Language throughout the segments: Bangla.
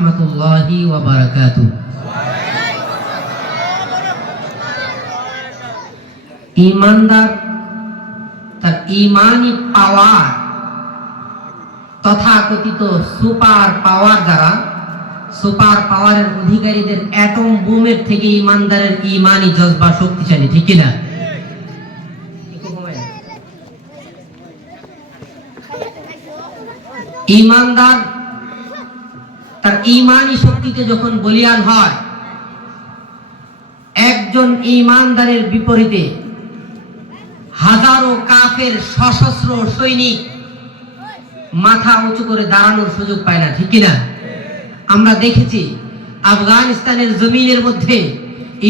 রাহমাতুল্লাহি ওয়া বারাকাতুহু। ঈমানদার তার ঈমানি পাওয়ার তথাকথিত সুপার পাওয়ার দ্বারা, সুপার পাওয়ারের অধিকারীদের অ্যাটম বোমের থেকে ঈমানদারের ঈমানি জজবা শক্তিশালী, ঠিক কিনা? ঈমানদার তার ঈমানি শক্তিতে যখন বলিয়ান হয়, একজন ঈমানদারের বিপরীতে হাজারো কাফের সশস্ত্র সৈনিক মাথা উঁচু করে দাঁড়ানোর সুযোগ পায় না, ঠিক কিনা? আমরা দেখেছি আফগানিস্তানের জমিনের মধ্যে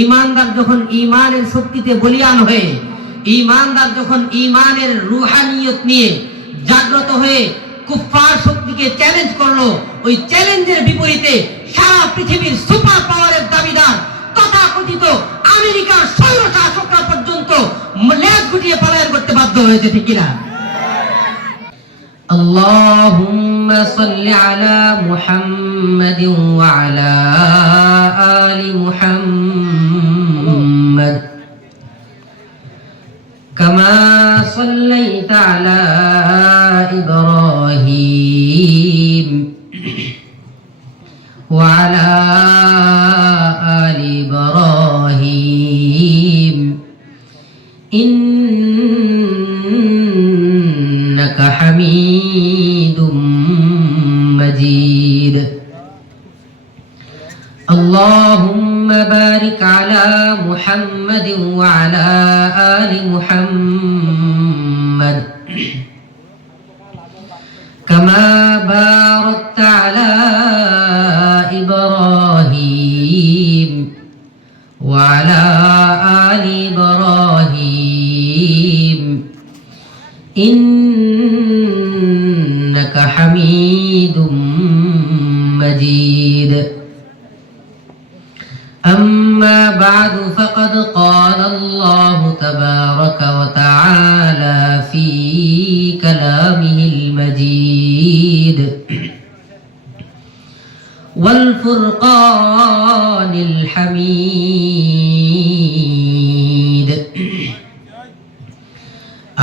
ঈমানদার যখন ঈমানের শক্তিতে বলিয়ান হয়ে, ঈমানদার যখন ঈমানের রুহানিয়ত নিয়ে জাগ্রত হয়ে কুফফার শক্তিকে চ্যালেঞ্জ করলো, ওই চ্যালেঞ্জের বিপরীতে সারা পৃথিবীর সুপার পাওয়ারের দাবিদার তথাকথিত আমেরিকার স্বৈর শাসকরা পর্যন্ত লেজ গুটিয়ে পলায়ন করতে বাধ্য হয়েছে, ঠিক কিনা? আল্লাহুম্মা সাল্লি আলা মুহাম্মাদিন ওয়া আলা আলি মুহাম্মাদ কামা সাল্লাইতা আলা ইব্রাহিম ওয়া আলা আলি ইব্রাহিম ইন্নাকা হামিদুম মাজিদ। আল্লাহুম্মা বারিক আলা মুহাম্মাদিন ওয়া আলা আলি মুহাম্মাদ কামা বারাকতা আলা ইব্রাহিম ওয়া আলা আলি ইব্রাহিম ইন্নাকা হামিদুম মাজিদ। أما بعد فقد قال الله تبارك وتعالى في كلامه المجيد والفرقان الحميد: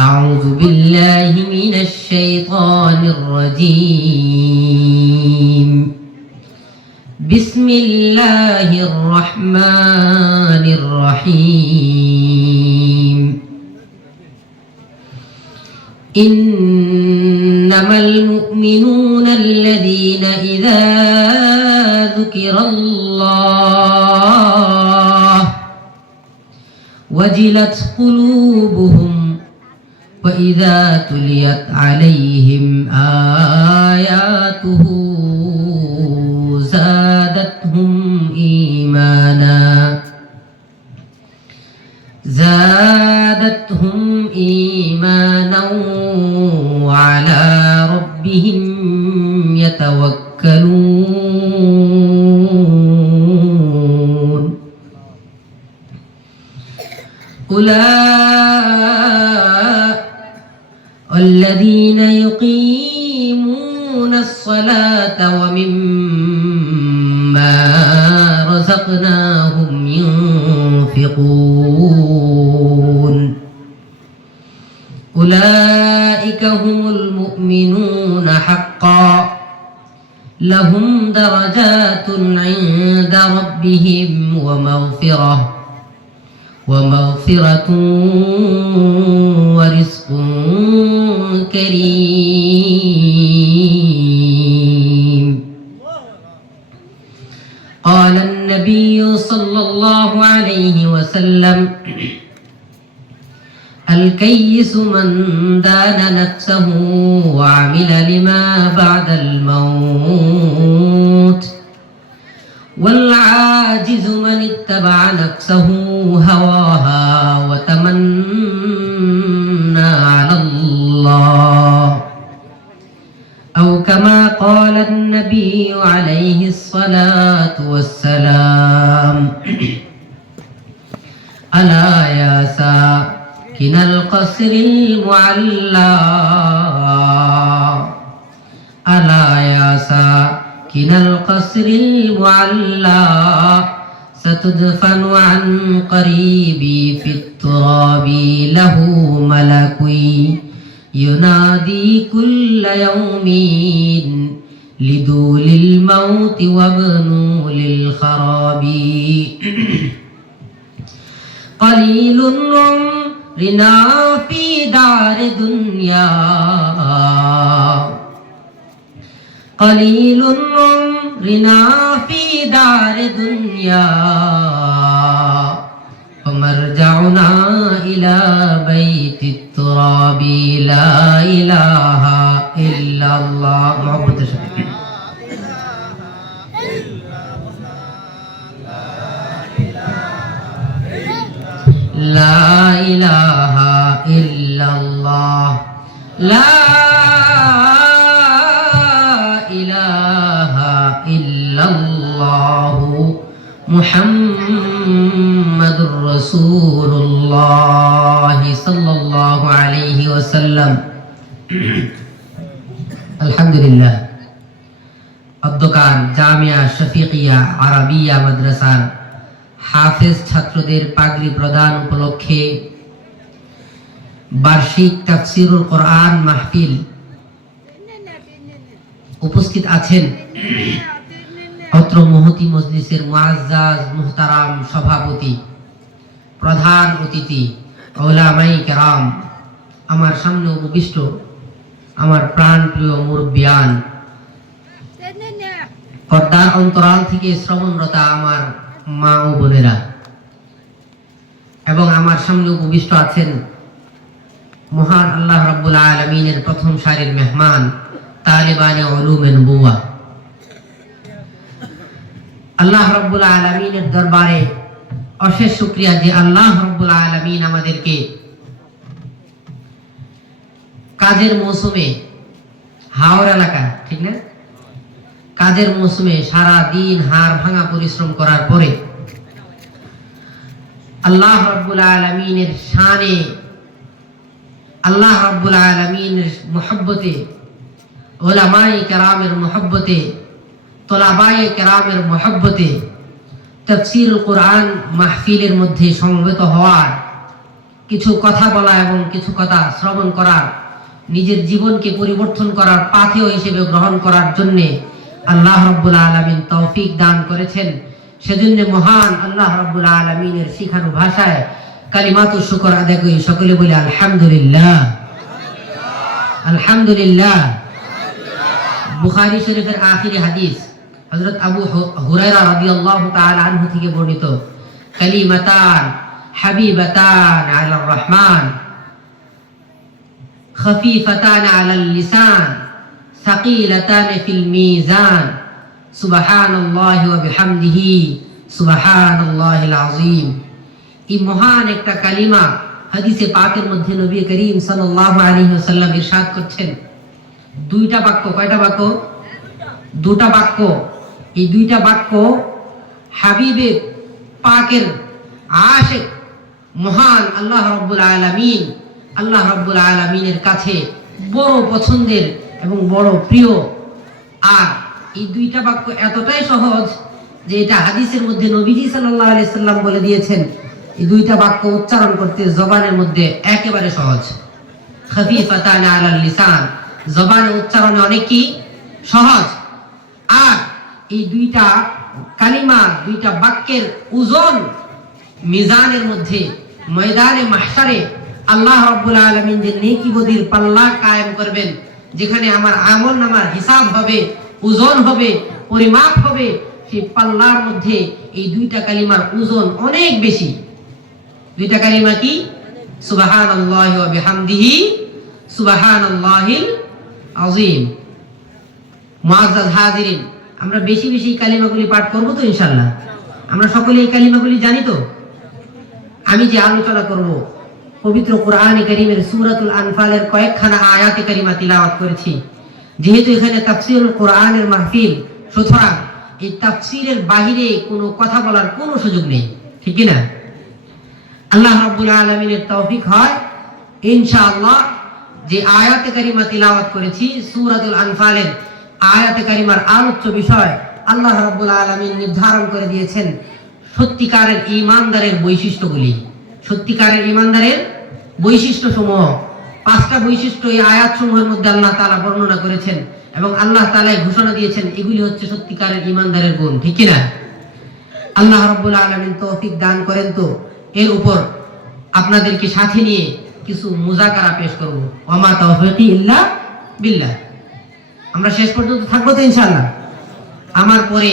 أعوذ بالله من الشيطان الرجيم. بسم الله الرحمن الرحيم. إنما المؤمنون الذين إذا ذكر الله وجلت قلوبهم وإذا تليت عليهم آياته زادتهم إيمانا وعلى ربهم يتوكلون. أولئك الذين يقيمون الصلاة ومما رزقناهم ينفقون. أولئك هم المؤمنون حقا لهم درجات عند ربهم ومغفرة ورزق كريم. قال النبي صلى الله عليه وسلم: الكيس من دان نفسه وعمل لما بعد الموت، والعاجز من اتبع نفسه هواها وتمنى على الله، أو كما قال النبي عليه الصلاة والسلام: ألا يا ساكن القصر المعلى، ألا يا ساكن ساكن القصر المعلى ستدفن عن قريبي في التراب له ملك ينادي كل يوم لدول الموت وابنوا للخراب قليل عمرنا في دار دنيا قليل عمرنا في دار دنيا ومرجعنا إلى بيت التراب لا إله إلا الله محبت شكرا لا إله إلا الله لا إله إلا الله محمد رسول الله صلى الله عليه وسلم الحمد لله অধ্যকার জামিয়া শফিকিয়া আরাবিয়া মাদ্রাসার হাফেজ ছাত্রদের পাগড়ি প্রদান উপলক্ষে বার্ষিক তাফসীরুল কোরআন মাহফিল উপস্থিত আছেন অত্র মহতি মজলিসের মুআজ্জাজ মুহতারাম সভাপতি, প্রধান অতিথি, উলামায়ে কেরাম, আমার সামনে উপবিষ্ট আমার প্রাণপ্রিয় মুরব্বিয়ান, পর্দার অন্তরাল থেকে শ্রবণরতা আমার মা ও বোনেরা, এবং আমার সামনে উপবিষ্ট আছেন মহান আল্লাহ রাব্বুল আলামিনের প্রথম সারির মেহমান, তালিবানে উলুমে নবুওয়া। আল্লাহ রাব্বুল আলামিনের দরবারে অশেষ শুকরিয়া যে আল্লাহ রাব্বুল আলামিন আমাদেরকে কাজের মৌসুমে, হাওড় এলাকা ঠিক না, কাজের মৌসুমে সারা দিন হাড় ভাঙা পরিশ্রম করার পরে আল্লাহ রাব্বুল আলামিনের শানে, আল্লাহ রাব্বুল আলামিনের মুহাব্বতে, উলামায়ে কেরামের মুহাব্বতে, তোলাবায়ে কেরামের মুহাব্বতে তাফসীরুল কোরআন মাহফিলের মধ্যে সমবেত হওয়ার, কিছু কথা বলা এবং কিছু কথা শ্রবণ করার, নিজের জীবনকে পরিবর্তন করার পাথেয় হিসেবে গ্রহণ করার জন্য আল্লাহ রাব্বুল আলামিন তৌফিক দান করেছেন। সেজন্য মহান আল্লাহ রাব্বুল আলামিনের শিখানো ভাষায় কালিমাতুশ শুকর আদায় করি, সকলে বলি আলহামদুলিল্লাহ। আলহামদুলিল্লাহ। বুখারী শরীফের আখিরি হাদিস হযরত আবু হুরায়রা রাদিয়াল্লাহু তাআলা আনহু থেকে বর্ণিত, কালিমাতান হাবিবাতান আলার রহমান খফিফাতান আলাল লিসান সাকিলাতান ফিল মিজান সুবহানাল্লাহি ওয়া বিহামদিহি সুবহানাল্লাহিল আযীম। এই মহান একটা কালিমা হাদিসে পাকের মধ্যে নবী করিম সাল্লাল্লাহু আলাইহি ওয়াসাল্লাম ইরশাদ করছেন, দুইটা বাক্য, কয়টা বাক্য? দুটা বাক্য। এই দুইটা বাক্য হাবিবে পাকের আশিক মহান আল্লাহ রাব্বুল আলামিন, আল্লাহ রাব্বুল আলামিনের কাছে বড় পছন্দের এবং বড় প্রিয়। আর এই দুইটা বাক্য এতটাই সহজ যে এটা হাদিসের মধ্যে নবীজি সাল্লাল্লাহু আলাইহি সাল্লাম বলে দিয়েছেন, এই দুইটা বাক্য উচ্চারণ করতে জবানের মধ্যে একেবারে সহজ। খফিফাতান আলাল লিসান, জবানে উচ্চারণে অনেক কি সহজ। আর এই দুইটা কালিমা, দুইটা বাক্যের ওজন মিজানের মধ্যে, ময়দানে মাহশারে আল্লাহ রাব্বুল আলামিন যে নেকি বদির পাল্লা কায়েম করবেন, যেখানে আমার আমল নামার হিসাব হবে, ওজন হবে, পরিমাপ হবে, সেই পাল্লার মধ্যে এই দুইটা কালিমার ওজন অনেক বেশি। দুইটা কালিমা কি? সুবহানাল্লাহি ওয়া বিহামদিহি সুবহানাল্লাহিল আযীম। মুআজ্জাজ হাজিরিন, আমরা বেশি বেশি কালিমাগুলি পাঠ করব তো ইনশাআল্লাহ? আমরা সকলে এই কালিমাগুলি জানি তো? আমি যে আলোচনা করব পবিত্র কোরআনে কারীমের সূরাতুল আনফালের কয়েকখানা আয়াতে কারিমা তিলাওয়াত করেছি। যেহেতু এখানে তাফসীরুল কোরআনের মাহফিল, সুতরাং এই তাফসীরের বাহিরে কোনো কথা বলার কোনো সুযোগ নেই, ঠিক কি না? আল্লাহ রাব্বুল আলামিনের তৌফিক হয় ইনশাআল্লাহ যে আয়াতে কারিমা তিলাওয়াত করেছি সূরাতুল আনফালের আয়াতে কারিমার আলোচ্য বিষয় আল্লাহ রাব্বুল আলামিন নির্ধারণ করে দিয়েছেন সত্যিকারের ঈমানদারের বৈশিষ্ট্যগুলি। সত্যিকারের ঈমানদারের বৈশিষ্ট্যসমূহ, 5টা বৈশিষ্ট্য এই আয়াতসমূহের মধ্যে আল্লাহ তাআলা বর্ণনা করেছেন এবং আল্লাহ তাআলা ঘোষণা দিয়েছেন এগুলি হচ্ছে সত্যিকারের ঈমানদারের গুণ, ঠিক কি না? আল্লাহ রাব্বুল আলামিন তৌফিক দান করেন তো এর উপর আপনাদেরকে সাথে নিয়ে কিছু মুযাকারা পেশ করব। ওয়া মা তাওফীকি ইল্লা বিল্লাহ। আমরা শেষ পর্যন্ত থাকবো তো ইনশাআল্লাহ। আমার পরে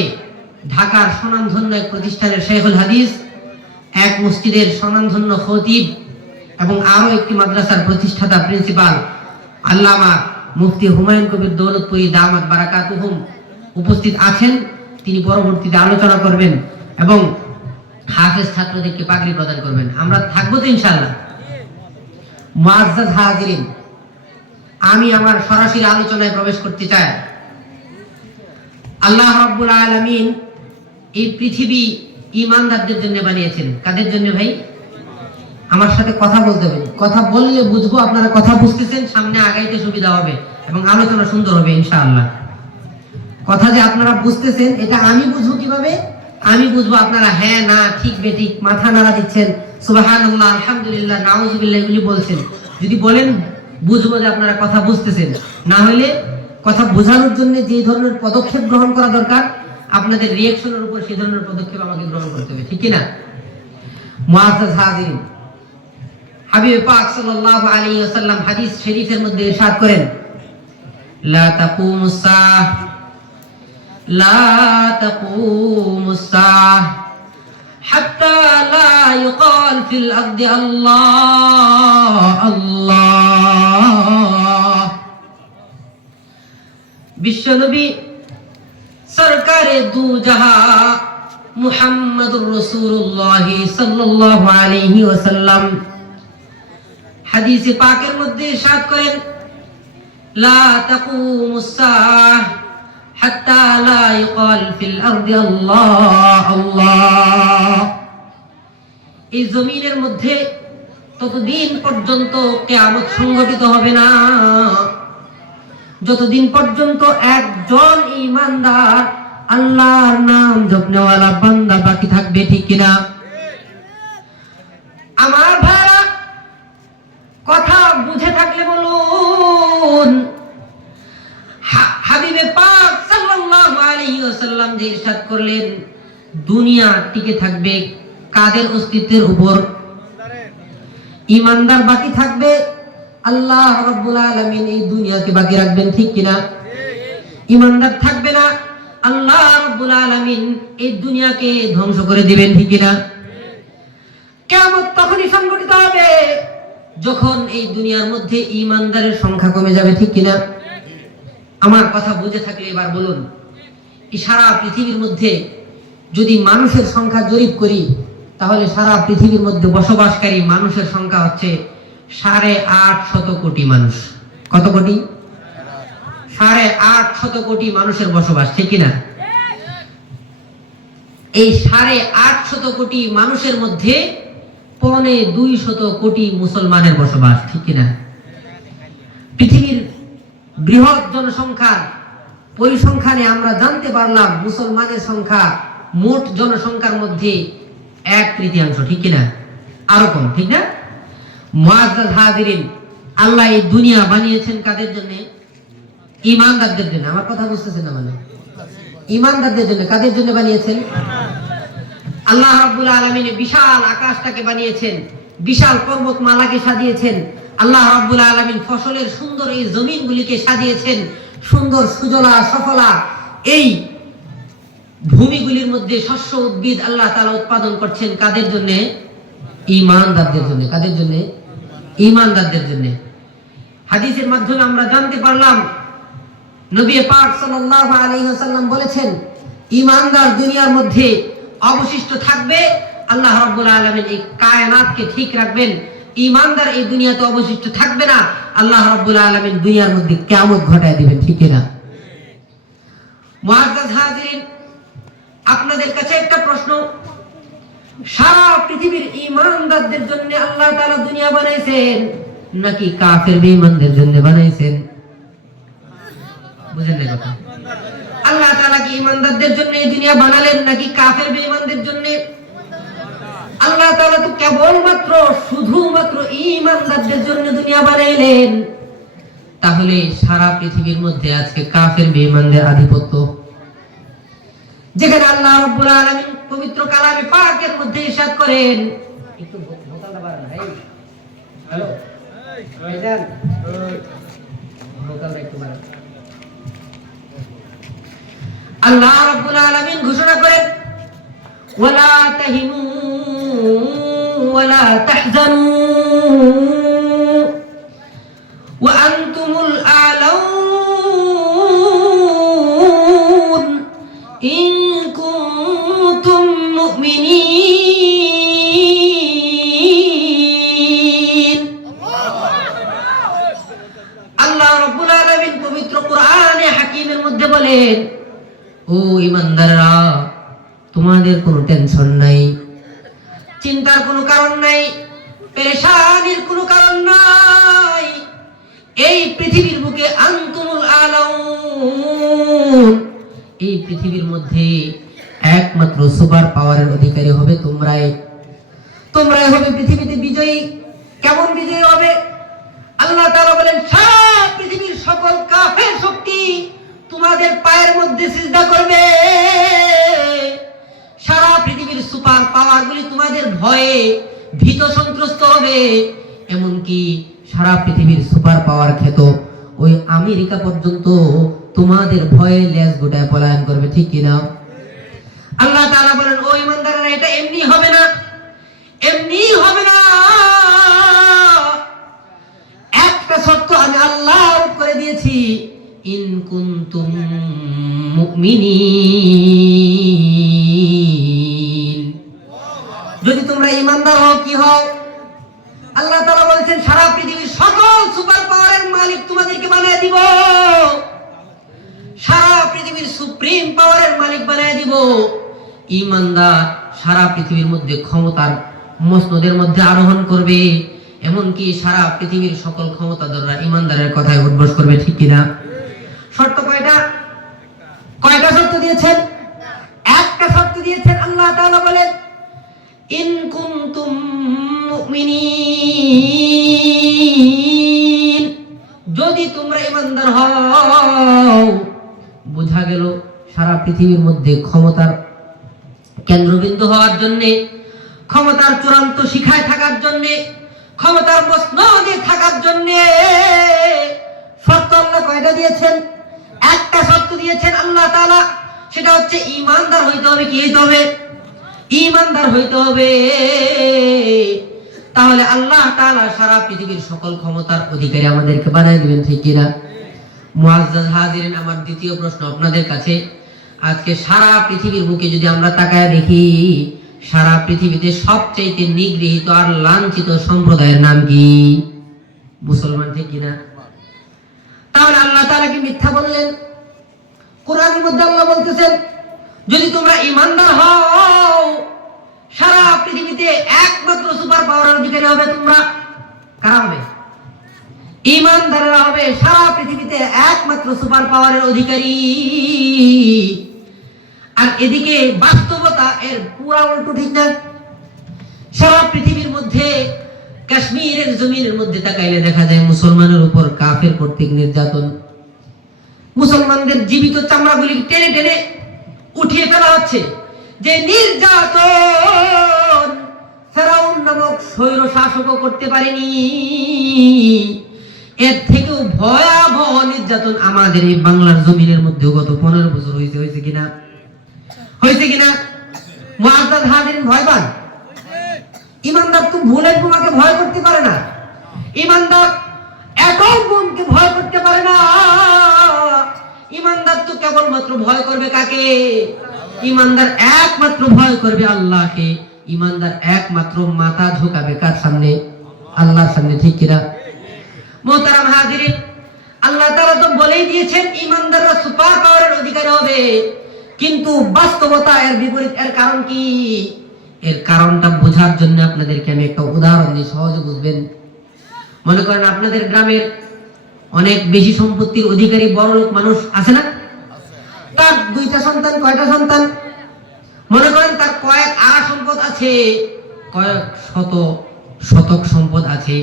ঢাকার স্বনামধন্য এক প্রতিষ্ঠানের শেখুল হাদিস, এক মসজিদের স্বনামধন্য খতিব এবং আরো একটি মাদ্রাসার প্রতিষ্ঠাতা প্রিন্সিপাল আল্লামা মুফতি হুমায়ুন কবির দৌলতপুরী দামাত বারাকাতুহুম উপস্থিত আছেন। তিনি পরবর্তীতে আলোচনা করবেন এবং হাফেজ ছাত্রদেরকে পাগড়ি প্রদান করবেন। আমরা থাকবো তো ইনশাআল্লাহ। মুআজ্জাজ হাজিরিন, আমি আমার সরাসরি আলোচনায় প্রবেশ করতে চাই। আল্লাহ রাব্বুল আলামিন এই পৃথিবী ঈমানদারদের জন্য বানিয়েছেন। কাদের জন্য ভাই? আমার সাথে কথা বলতে হবে, কথা বললে বুঝবো আপনারা কথা বুঝতেছেন, সামনে আগাইতে সুবিধা হবে এবং আলোচনা সুন্দর হবে ইনশাআল্লাহ। কথা যে আপনারা বুঝতেছেন এটা আমি বুঝবো কিভাবে? আমি বুঝবো আপনারা হ্যাঁ না ঠিক বেঠিক মাথা নাড়া দিচ্ছেন, সুবহানাল্লাহ আলহামদুলিল্লাহ নাউজুবিল্লাহ এগুলি বলছেন। যদি বলেন বুঝবো যে আপনারা কথা বুঝতেছেন, না হলে কথা বোঝানোর জন্য যে ধরনের পদক্ষেপ গ্রহণ করা দরকার আপনাদের রিঅ্যাকশনের উপর সেই ধরনের পদক্ষেপ আমাকে গ্রহণ করতে হবে, ঠিক কি না? মুআজ্জাজ হাজিরিন, হাবিব পাক সাল্লাল্লাহু আলাইহি ওয়াসাল্লাম হাদিস শরীফের মধ্যে ইরশাদ করেন, লা তাকুমুস সাহ লা তাকুমুস সাহ হাত্তা লা ইউকাল ফিল আরদি আল্লাহ আল্লাহ। বিশ্বনবী সরকারে দু জাহা মুহাম্মদুর রাসূলুল্লাহ সাল্লাল্লাহু আলাইহি ওয়াসাল্লাম হাদিসে পাকের মধ্যে ইরশাদ করেন, লা তাকুমুস সাহ হাত্তা লা ইউকাল ফিল আরদি আল্লাহ আল্লাহ। এই জমিনের মধ্যে ততদিন পর্যন্ত কিয়ামত সংঘটিত হবে না যতদিন পর্যন্ত একজন ঈমানদার আল্লাহর নাম জপনেওয়ালা বান্দা বাকি থাকবে, ঠিক কিনা? আমার ভাইরা কথা বুঝে থাকলে বলুন। হাবিবে পাক সাল্লাল্লাহু আলাইহি ওয়াসাল্লাম যে ইরশাদ করলেন দুনিয়া টিকে থাকবে কাদের অস্তিত্বের উপর? ঈমানদার বাকি থাকবে, আল্লাহ রাব্বুল আলামিন এই দুনিয়াকে বাকি রাখবেন, ঠিক কিনা? ঈমানদার থাকবে না, আল্লাহ রাব্বুল আলামিন এই দুনিয়াকে ধ্বংস করে দিবেন, ঠিক কিনা? কিয়ামত তখনই সংঘটিত হবে যখন এই দুনিয়ার মধ্যে ঈমানদারের সংখ্যা কমে যাবে, ঠিক কিনা? আমার কথা বুঝে থাকলে এবার বলুন, এই সারা পৃথিবীর মধ্যে যদি মানুষের সংখ্যা জরিপ করি তাহলে সারা পৃথিবীর মধ্যে বসবাসকারী মানুষের সংখ্যা হচ্ছে 850 কোটি মানুষ। কত কোটি? 850 কোটি মানুষের বসবাস, ঠিক কিনা? এই 850 কোটি মানুষের মধ্যে 250 কোটি মুসলমানের বসবাস, ঠিক কিনা? পৃথিবীর বৃহৎ জনসংখ্যার পরিসংখ্যানে আমরা জানতে পারলাম মুসলমানের সংখ্যা মোট জনসংখ্যার মধ্যে 1/3, ঠিক কিনা? আরো কম, ঠিক না? মুআজ্জাজ হাজিরিন, আল্লাহ এই দুনিয়া বানিয়েছেন কাদের জন্য? ঈমানদারদের জন্য। আমার কথা বুঝতেছেন না? মানে ঈমানদারদের জন্য। কাদের জন্য বানিয়েছেন? আল্লাহ রাব্বুল আলামিন বিশাল আকাশটাকে বানিয়েছেন, বিশাল পর্বতমালাকে সাজিয়েছেন। আল্লাহ রাব্বুল আলামিন ফসলের সুন্দর এই জমিনগুলিকে সাজিয়েছেন, সুন্দর সুজলা সফলা এই ভূমিগুলির মধ্যে শস্য উদ্ভিদ আল্লাহ তাআলা উৎপাদন করছেন কাদের জন্য? ঈমানদারদের জন্য। কাদের জন্য? ঈমানদারদের জন্য। হাদিসের মাধ্যমে আমরা জানতে পারলাম নবী পাক সাল্লাল্লাহু আলাইহি ওয়াসাল্লাম বলেছেন ঈমানদার দুনিয়ার মধ্যে অবশিষ্ট থাকবে, আল্লাহ রাব্বুল আলামিন এই কায়নাতকে ঠিক রাখবেন। ঈমানদার এই দুনিয়াতে অবশিষ্ট থাকবে না, আল্লাহ রাব্বুল আলামিন দুনিয়ার মধ্যে কিয়ামত ঘটায় দিবেন, ঠিক না? মুআজ্জাজ হাজিরিন, আপনাদের কাছে একটা প্রশ্ন, সারা পৃথিবীর ঈমানদারদের জন্য আল্লাহ তাআলা দুনিয়া বানাইছেন নাকি কাফের বেঈমানদের জন্য বানাইছেন? বুঝেন না কথা? কি ঈমানদারদের জন্য এই দুনিয়া বানালেন নাকি কাফের বেঈমানদের জন্য? আল্লাহ তাআলা তো কেবলমাত্র শুধুমাত্র ঈমানদারদের জন্য দুনিয়া বানাইলেন। তাহলে সারা পৃথিবীর মধ্যে আজকে কাফের বেঈমানদের আধিপত্য, যেখানে আল্লাহ রাব্বুল আলামিন পবিত্র কালামে পাকের মধ্যে ইরশাদ করেন, একটু ভোকালটা বাড়ান ভাই, হ্যালো ভাইজান, ভোকালটা একটু বাড়ান। আল্লাহ রাব্বুল আলামিন ঘোষণা করেন, ওয়ালা তাহিনু ওয়ালা তাহজানু ওয়া আনতুমুল আ'লাউন ইন কুনতুম মুমিনিন। আল্লাহ রাব্বুল আলামিন পবিত্র কোরআনে হাকিমের মধ্যে বলেন, ও ঈমানদাররা, তোমাদের কোনো টেনশন নাই, চিন্তার কোনো কারণ নাই, পেরেশানির কোনো কারণ নাই। এই পৃথিবীর বুকে আনতুমুল আলাউন, এই পৃথিবীর মধ্যে একমাত্র সুপার পাওয়ারের অধিকারী হবে তোমরাই। তোমরাই হবে পৃথিবীতে বিজয়ী। কেমন বিজয়ী হবে? আল্লাহ তাআলা বলেন, সারা পৃথিবীর সকল কাফের শক্তি তোমাদের পায়ের মধ্যে সিজদা করবে। সারা পৃথিবীর সুপার পাওয়ারগুলি তোমাদের ভয়ে ভীত সন্ত্রস্ত হবে। এমনকি সারা পৃথিবীর সুপার পাওয়ার খেত ওই আমেরিকা পর্যন্ত তোমাদের ভয়ে লেজ গোটায় পলায়ন করবে, ঠিক কিনা? আল্লাহ তাআলা বলেন, ও ঈমানদাররা, এটা এমনি হবে না, এমনি হবে না। একটা শর্ত আমি আল্লাহ আরোপ করে দিয়েছি, ইন কুনতুম মুমিনিন, যদি তোমরা ঈমানদার হও। কি হও? আল্লাহ তাআলা বলেছেন, সারা পৃথিবীর সকল সুপার পাওয়ারের মালিক তোমাদেরকে বানিয়ে দিব, সারা পৃথিবীর সুপ্রিম পাওয়ারের মালিক বানিয়ে দিব। ঈমানদার সারা পৃথিবীর মধ্যে ক্ষমতার মসনদের মধ্যে আরোহণ করবে। এমনকি সারা পৃথিবীর সকল ক্ষমতাধররা ঈমানদারের কথায় উদ্বস করবে, ঠিক কিনা? শর্ত কয়টা? কয়টা শর্ত দিয়েছেন? একটা শর্ত দিয়েছেন। আল্লাহ তাআলা বলেন, ইন কুনতুম মুমিনিন, যদি তোমরা ঈমানদার হও। বোঝা গেল সারা পৃথিবীর মধ্যে ক্ষমতার কেন্দ্রবিন্দু হওয়ার জন্য, ক্ষমতার চূড়ান্ত শিখায় থাকার জন্য, ক্ষমতার মসনদে থাকার জন্য শর্ত আল্লাহ কয়টা দিয়েছেন? একটা শর্ত দিয়েছেন আল্লাহ তাআলা, সেটা হচ্ছে ঈমানদার হইতে হবে। কি হইতে হবে? ঈমানদার হইতে হবে। তাহলে আল্লাহ তাআলা সারা পৃথিবীর সকল ক্ষমতার অধিকারী আমাদেরকে বানাই দিবেন, ঠিক কিনা? মুআজ্জাজ হাজিরিন, আমার দ্বিতীয় প্রশ্ন আপনাদের কাছে, আজকে সারা পৃথিবীর বুকে যদি আমরা তাকায় দেখি, সারা পৃথিবীতে সবচাইতে নিগৃহীত আর লাঞ্ছিত সম্প্রদায়ের নাম কি? মুসলমান, ঠিক কিনা? তাহলে আল্লাহ তাআলা কি মিথ্যা বললেন? কোরআনের মধ্যে আল্লাহ বলতেছেন, যদি তোমরা ঈমানদার হও, সারা পৃথিবীতে একমাত্র সুপার পাওয়ারের অধিকারী হবে তোমরা। কারা হবে? ঈমানদাররা হবে সারা পৃথিবীতে একমাত্র সুপার পাওয়ারের অধিকারী। আর এদিকে বাস্তবতা এর পুরা উল্টো, ঠিক না? সারা পৃথিবীর মধ্যে কাশ্মীরের জমিনের মধ্যে তাকাইলে দেখা যায় মুসলমানের উপর কাফের কর্তৃক নির্যাতন। মুসলমানদের জীবিত চামড়াগুলি টেনে টেনে উঠিয়ে ফেলা হচ্ছে। যে নির্যাতন ফেরাউন নামক স্বৈর শাসকও করতে পারেনি, এর থেকেও ভয়াবহ নির্যাতন আমাদের এই বাংলার জমিনের মধ্যে গত 15 বছর হয়েছে। হয়েছে কিনা? হয়েছে কিনা? মুআজ্জাজ হাজিরিন, ভয় পান? ঈমানদার তো ভুলের বোমাকে ভয় করতে পারে না। ঈমানদার একক বোমকে ভয় করতে পারে না। ঈমানদার তো কেবলমাত্র ভয় করবে কাকে? ঈমানদার একমাত্র ভয় করবে আল্লাহকে। ঈমানদার একমাত্র মাথা ঝুঁকাবে কার সামনে? আল্লাহর সামনে, ঠিক কিনা? মোহতারাম হাজিরিন, আল্লাহ তাআলা তো বলেই দিয়েছেন ঈমানদাররা সুপার পাওয়ারের অধিকারী হবে, কিন্তু বাস্তবতা এর বিপরীত। এর কারণ কি? এর কারণটা বোঝার জন্য আপনাদেরকে আমি একটা উদাহরণ দিয়ে সহজে বুঝবেন। মনে করেন আপনাদের গ্রামের অনেক বেশি সম্পত্তির অধিকারী বড়লোক মানুষ আছে না? তার দুইটা সন্তান, কয়টা সন্তান? মনে করেন তার কয়েক আড়া সম্পদ আছে, কয়েক শতক সম্পদ আছে।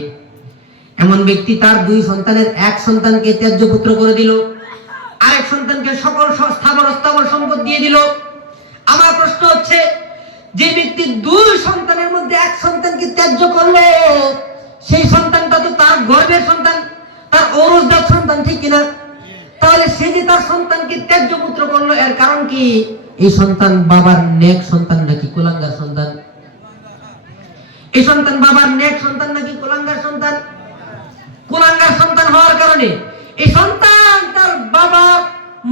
এমন ব্যক্তি তার দুই সন্তানের এক সন্তানকে ত্যায্য পুত্র করে দিল, আরেক সন্তানকে সকল স্থাবর সম্পদ দিয়ে দিল। আমার প্রশ্ন হচ্ছে, যে ব্যক্তি দুই সন্তানের মধ্যে এক সন্তানকে ত্যায্য করলো, সেই সন্তানটা তো তার গর্ভের সন্তান, তার ঔরসজাত সন্তান, ঠিক কিনা? তাহলে সে যে তার সন্তানকে ত্যায্য পুত্র করলো, এর কারণ কি? এই সন্তান বাবার নেক সন্তান নাকি কুলাঙ্গার সন্তান? এই সন্তান বাবার নেক সন্তান নাকি কুলাঙ্গার সন্তান? কুলাঙ্গার সন্তান হওয়ার কারণে এই সন্তান তার বাবার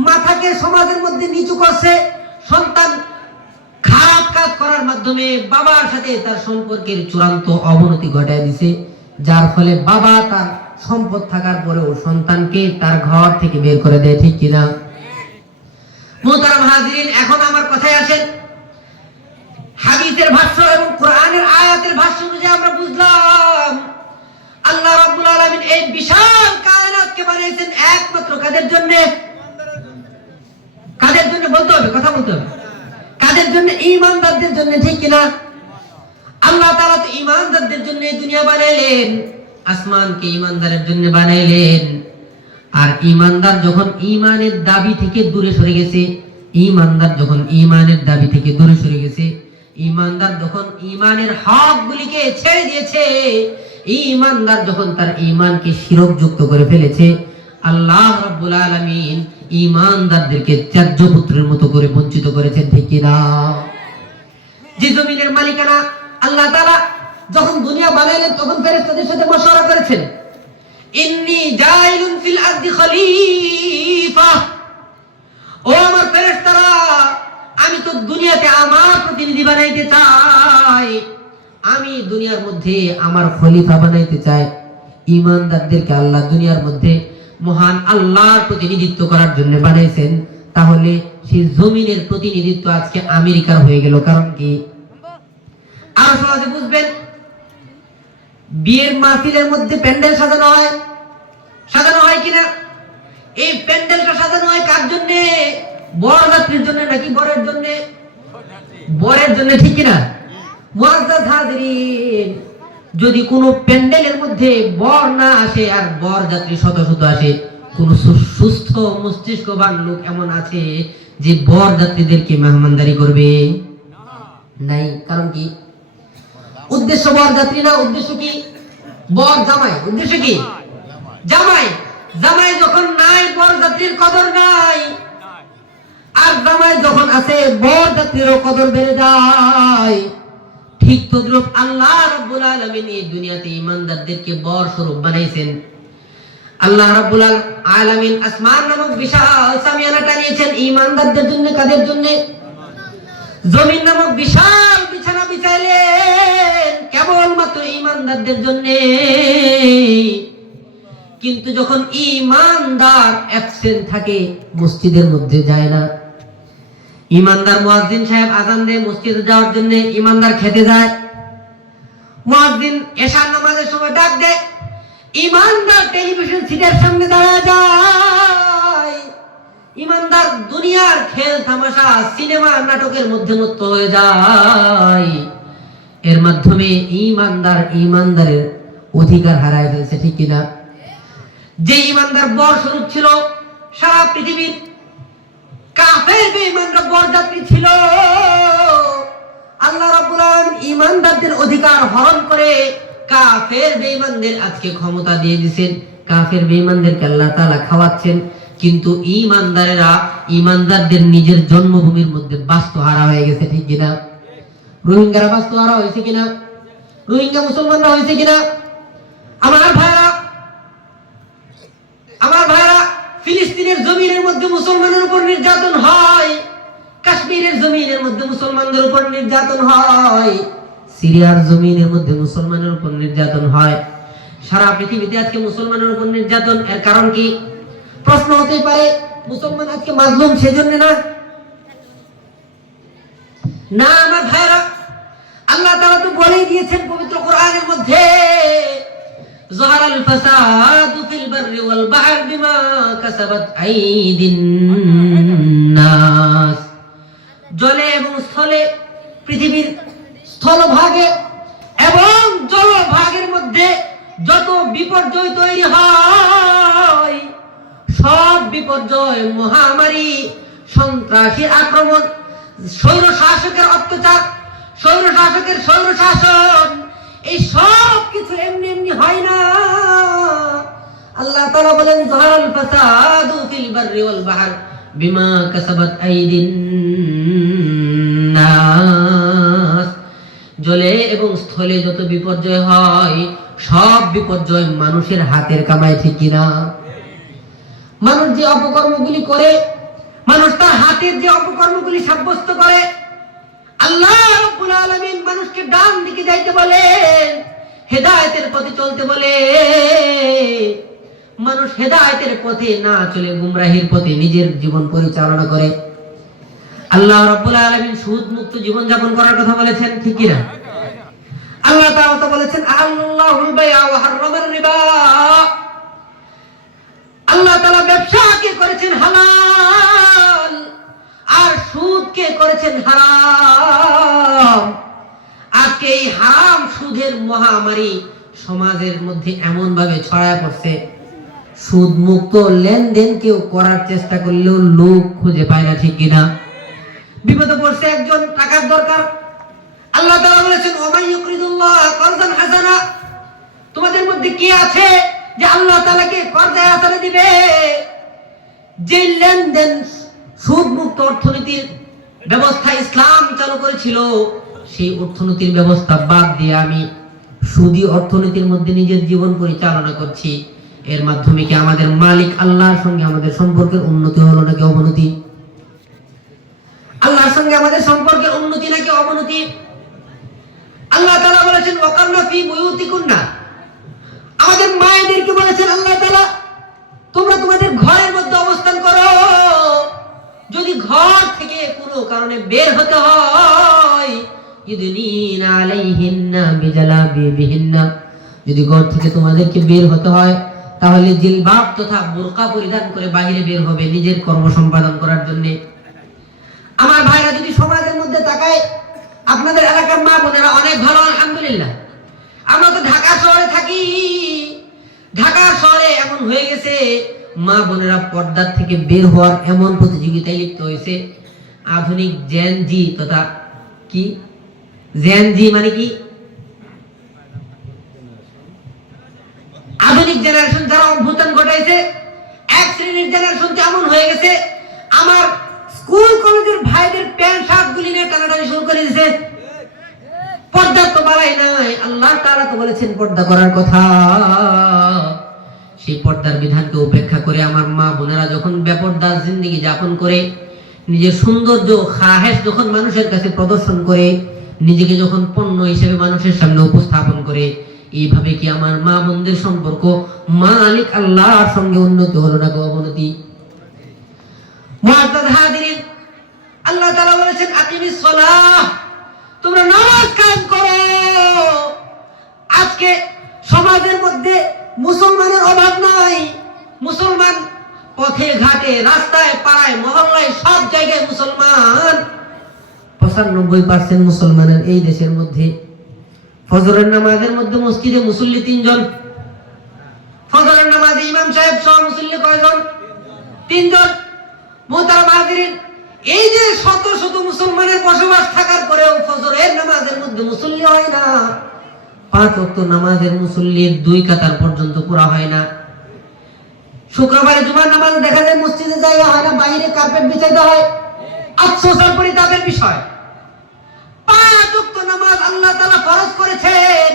মাথাকে সমাজের মধ্যে নিচু করছে। সন্তান খারাপ কাজ করার মাধ্যমে বাবার সাথে তার সম্পর্কের চূড়ান্ত অবনতি ঘটায় দিছে, যার ফলে বাবা তার সম্পদ থাকার পরেও সন্তানকে তার ঘর থেকে বের করে দেয়, ঠিক কিনা? মুহতারাম হাজিরিন, এখন আমার কথায় আসেন। হাদিসের ভাষ্য এবং কোরআনের আয়াতের ভাষ্য অনুযায়ী আমরা বুঝলাম আল্লাহ রাব্বুল আলামিন এই বিশাল কায়নাতকে বানিয়েছেন একমাত্র কাদের জন্য? কাদের জন্য বলতে হবে, কথা বলতে হবে। কাদের জন্য? ঈমানদারদের জন্য, ঠিক কিনা? আল্লাহ তাআলা তো ঈমানদারদের জন্য এই দুনিয়া বানাইলেন, আসমানকে ঈমানদারের জন্য বানাইলেন। আর ঈমানদার যখন ঈমানের দাবি থেকে দূরে সরে গেছে, ঈমানদার যখন ঈমানের দাবি থেকে দূরে সরে গেছে, ঈমানদার যখন ঈমানের হকগুলিকে ছেড়ে দিয়েছে, ঈমানদার যখন তার ঈমানকে শিরকযুক্ত করে ফেলেছে, আল্লাহ রাব্বুল আলামিন ঈমানদারদেরকে ত্যায্য পুত্রের মতো করে বঞ্চিত করেছেন, ঠিক কিনা? যে জমিনের মালিকানা আল্লাহ তাআলা যখন দুনিয়া বানাইলেন, তখন ফেরেশতাদের সাথে মশওয়ারা করেছেন, ইন্নী জাইলুন ফিল আরদি খলিফা। ও আমার ফেরেশতারা, আমি তো দুনিয়াতে আমার প্রতিনিধি বানাইতে চাই, আমি দুনিয়ার মধ্যে আমার খলিফা বানাইতে চাই। ঈমানদারদেরকে আল্লাহ দুনিয়ার মধ্যে মহান আল্লাহর প্রতিনিধিত্ব করার জন্য বানাইছেন। তাহলে সেই জমিনের প্রতিনিধিত্ব আজকে আমেরিকার হয়ে গেল, কারণ কি? আরো সহজে বুঝবেন, বিয়ের মাহফিলের মধ্যে প্যান্ডেল সাজানো হয় কিনা? এই প্যান্ডেলটা সাজানো হয় কার জন্য? বরযাত্রীর জন্য নাকি বরের জন্য? বরের জন্য, ঠিক কিনা? মুআজ্জাজ হাজিরিন, যদি কোনো প্যান্ডেলের মধ্যে বর না আসে আর বরযাত্রী শত শত আসে, কোন সুস্থ মস্তিষ্কবান লোক এমন আছে যে বরযাত্রীদেরকে মেহমানদারি করবে? নাই। কারণ কি? উদ্দেশ্য বরযাত্রী না, উদ্দেশ্য কি? বর জামাই। উদ্দেশ্য কি? জামাই। জামাই যখন নাই, বরযাত্রীর কদর নাই। আর জামাই যখন আছে, বরযাত্রীরও কদর বেড়ে যায়। ঠিক তদ্রূপ আল্লাহ রাব্বুল আলামিন এই দুনিয়াতে ঈমানদারদেরকে বর স্বরূপ বানাইছেন। আল্লাহ রাব্বুল আলামিন আসমান নামক বিশাল সামিয়ানা টানিয়েছেন ঈমানদারদের জন্য। কাদের জন্য? জমিন নামক বিশাল বিছানা বিছাইলেন কেবলমাত্র ঈমানদারদের জন্য। কিন্তু যখন ঈমানদার অ্যাবসেন্ট থাকে, মসজিদের মধ্যে যায় না। ঈমানদার মুয়াজ্জিন সাহেব আযান দেয় মসজিদে যাওয়ার জন্য, ঈমানদার খেতে যায়। মুয়াজ্জিন এশার নামাজের সময় ডাক দেয়, ঈমানদার টেলিভিশন সিটের সামনে দাঁড়ায় যায়। ঈমানদার দুনিয়ার খেল তামাশা, সিনেমা নাটকের মধ্যে মত্ত হয়ে যায়। এর মাধ্যমে ঈমানদারের অধিকার হারায় ফেলছে, ঠিক কিনা? যে ঈমানদার বর স্বরূপ ছিল, সারা পৃথিবীর কাফের বেঈমানরা বরযাত্রী ছিল। আল্লাহ রাব্বুল আলামিন ঈমানদারদের অধিকার হরণ করে কাফের বেঈমানদের আজকে ক্ষমতা দিয়ে দিয়েছেন। কাফের বেঈমানদেরকে আল্লাহ তাআলা খাওয়াচ্ছেন, কিন্তু ঈমানদারদের নিজের জন্মভূমির মধ্যে বাস্তুহারা হয়ে গেছে, ঠিক কিনা? রোহিঙ্গারা বাস্তুহারা হয়েছে কিনা? রোহিঙ্গা মুসলমানরা হয়েছে কিনা? আমার ভাইরা, ফিলিস্তিনের জমিনের মধ্যে মুসলমানের উপর নির্যাতন হয়, কাশ্মীরের জমিনের মধ্যে মুসলমানদের উপর নির্যাতন হয়, সিরিয়ার জমিনের মধ্যে মুসলমানের উপর নির্যাতন হয়। সারা পৃথিবীতে আজকে মুসলমানের উপর নির্যাতন। এর কারণ কি? প্রশ্ন হতে পারে, মুসলমান আজকে মাজলুম সেজন্য না? না আমার ভাইরা, আল্লাহ তাআলা তো বলেই দিয়েছেন পবিত্র কোরআনের মধ্যে, যাহারাল ফাসাদু ফিল বাররি ওয়াল বাহর বিমা কাসাবাত আইদিন নাস। জলে এবং স্থলে, পৃথিবীর স্থলভাগে এবং জলভাগের মধ্যে যত বিপর্যয় তৈরি হয়, সব বিপর্যয়, মহামারী, সন্ত্রাসীর আক্রমণ, স্বৈর শাসকের অত্যাচার, স্বৈর শাসকের স্বৈর শাসন, এই সব কিছু এমনি এমনি হয় না। আল্লাহ তাআলা বলেন যাহারাল ফাসাদু ফিল বাররি ওয়াল বাহর বিমা কাসাবাত আইদিন নাস। জলে এবং স্থলে যত বিপর্যয় হয়, সব বিপর্যয় মানুষের হাতের কামাই, ঠিক কিনা? মানুষ যে অপকর্মগুলি করে, মানুষ তার হাতের যে অপকর্মগুলি সাব্যস্ত করে, আল্লাহ রাব্বুল আলামিন মানুষকে ডান দিকে যাইতে বলেন, হেদায়েতের পথে চলতে বলে। মানুষ হেদায়েতের পথে না চলে গুমরাহির পথে নিজের জীবন পরিচালনা করে। আল্লাহ রাব্বুল আলামিন সুদ মুক্ত জীবন যাপন করার কথা বলেছেন, ঠিক কি না? আল্লাহ তাআলা বলেছেন আল্লাহুল বাইআ ওয়া হারামার রিবা। আল্লাহ তাআলা ব্যবসাকে করেছেন হালাল আর সুদকে করেছেন হারাম। আজকে এই হারাম সুদের মহামারী সমাজের মধ্যে এমন ভাবে ছড়ায় পড়ছে, সুদ মুক্ত লেনদেন কেউ করার চেষ্টা করলেও লোক খুঁজে পায় না, ঠিক কিনা? বিপদে পড়ছে একজন, টাকার দরকার। আল্লাহ তাআলা বলেছেন ওয়া ইউকরিদুল্লাহ কারযান হাসানা। তোমাদের মধ্যে কে আছে যে আল্লাহ তাআলাকে কর্জে হাসানা দিবে? যে লেনদেন সুদ মুক্ত অর্থনীতির ব্যবস্থা ইসলাম চালু করেছিল, সেই অর্থনীতির ব্যবস্থা বাদ দিয়ে আমি সুদী অর্থনীতির মধ্যে নিজের জীবন পরিচালনা করছি। এর মাধ্যমে কি আমাদের মালিক আল্লাহর সঙ্গে আমাদের সম্পর্কের উন্নতি হলো নাকি অবনতি? আল্লাহর সঙ্গে আমাদের সম্পর্কের উন্নতি নাকি অবনতি? আল্লাহ তাআলা বলেছেন ওয়াকারনা ফি বুয়ুতিকুন্না। আমাদের মায়েদেরকে বলেছেন আল্লাহ তাআলা, তোমরা তোমাদের ঘরের মধ্যে অবস্থান করো। যদি ঘর থেকে কোনো কারণে বের হতে হয়, ইদনিনা আলাইহিন্না বিজালাবিবিহিন্না। যদি ঘর থেকে তোমাদেরকে বের হতে হয়, তাহলে জিলবাব তথা বোরকা পরিধান করে বাইরে বের হবে নিজের কর্ম সম্পাদন করার জন্য। আমার ভাইরা যদি সমাজের মধ্যে তাকায়, আপনাদের এলাকার মা বোনেরা অনেক ভালো, আলহামদুলিল্লাহ। আমরা তো ঢাকা শহরে থাকি, ঢাকা শহরে এমন হয়ে গেছে মা বোনেরা পর্দার থেকে বের হওয়ার এমন প্রতিযোগিতায় লিপ্ত হয়েছে। আধুনিক জেনজি তথা কি জেনজি মানে কি? আধুনিক জেনারেশন যারা অভ্যুত্থান ঘটাইছে, এক শ্রেণীর জেনারেশন এমন হয়ে গেছে, আমার স্কুল কলেজের ভাইদের প্যান্ট শার্ট গুলি নিয়ে টানাটানি শুরু করে দিয়েছে। পর্দা তো বাড়াই নাই, আল্লাহ তাআলা তো বলেছেন পর্দা করার কথা। সেই পর্দার বিধানকে উপেক্ষা করে আমার মা বোনেরা যখন বেপর্দা জিন্দেগি যাপন করে, নিজের সৌন্দর্য খাহেশ যখন মানুষের কাছে প্রদর্শন করে, নিজেকে যখন পণ্য হিসেবে মানুষের সামনে উপস্থাপন করে, এইভাবে কি আমার মা বোনদের সম্পর্ক মালিক আল্লাহর সঙ্গে উন্নতি হলো না অবনতি? মুআজ্জাজ হাজিরিন, আল্লাহ তাআলা বলেছেন আকিমিস সালাহ, তোমরা নামাজ কায়েম করো। আজকে সমাজের মধ্যে মুসলমানের অভাব নাই। মুসলমান পথে ঘাটে, রাস্তায়, পাড়ায়, মহল্লায়, সব জায়গায় মুসলমান। 95% মুসলমানের এই দেশের মধ্যে ফজরের নামাজের মধ্যে মসজিদে মুসল্লি 3 জন। ফজরের নামাজে ইমাম সাহেব সহ মুসল্লি কয়জন? 3 জন। মুহতারাম হাজিরিন, এই যে শত শত মুসলমানের বসবাস থাকার পরেও ফজরের নামাজের মধ্যে মুসল্লি হয় না। 5 ওয়াক্ত নামাজের মুসল্লির 2 কাতার পর্যন্ত পুরা হয় না। শুক্রবারে জুমার নামাজ দেখা যায় মসজিদে জায়গা হয় না, বাইরে কার্পেট বিছাই দেওয়া হয়। আফসোসের পরিতাপের বিষয়, 5 ওয়াক্ত নামাজ আল্লাহ তাআলা ফরজ করেছেন।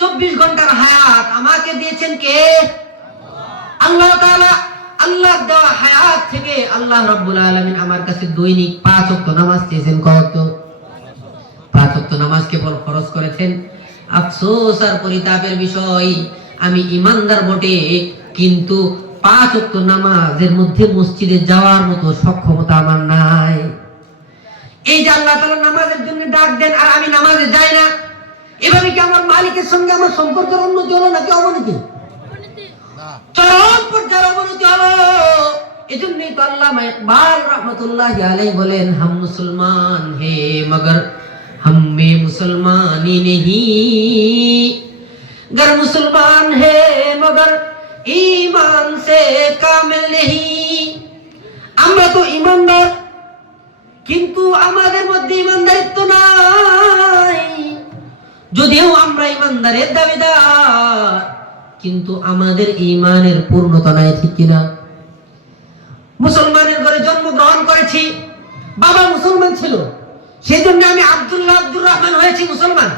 24 ঘন্টার হায়াত আমাকে দিয়েছেন কে? আল্লাহ তাআলা। আল্লাহ দেওয়া হায়াত থেকে আল্লাহ রাব্বুল আলামিন আমার কাছে দৈনিক 5 ওয়াক্ত নামাজ চেয়েছেন। কত ওয়াক্ত? 5 ওয়াক্ত নামাজ কেবল ফরজ করেছেন। আফসোস আর পরিতাপের বিষয়, আমি ইমানদার বটে, কিন্তু 5 ওয়াক্ত নামাজের মধ্যে মসজিদে যাওয়ার মতো সক্ষমতা আমার নাই। এই যে আল্লাহ তাআলা নামাজের জন্য ডাক দেন আর আমি নামাজে যাই না, এভাবে কি আমার মালিকের সঙ্গে আমার সম্পর্কের উন্নতি হলো নাকি অবনতি? চরম পর্যায়ের অবনতি হলো। এজন্যই তো আল্লামা ইকবাল রাহমাতুল্লাহি আলাইহি বলেন, হাম মুসলমান হে মগর हम में मुसलमानी नहीं, गर मुसलमान है मगर ईमान से कामिल नहीं। আমরা তো ঈমানদার, কিন্তু আমাদের মধ্যে ঈমানদারিত্ব নাই। যদিও আমরা ঈমানদারের দাবিদার, কিন্তু আমাদের ঈমানের পূর্ণতা নাই, ঠিক কিনা? মুসলমানের ঘরে জন্মগ্রহণ করেছি, বাবা মুসলমান ছিল, সেই জন্য আমি আব্দুল্লাহ আব্দুর রহমান হয়েছি মুসলমান।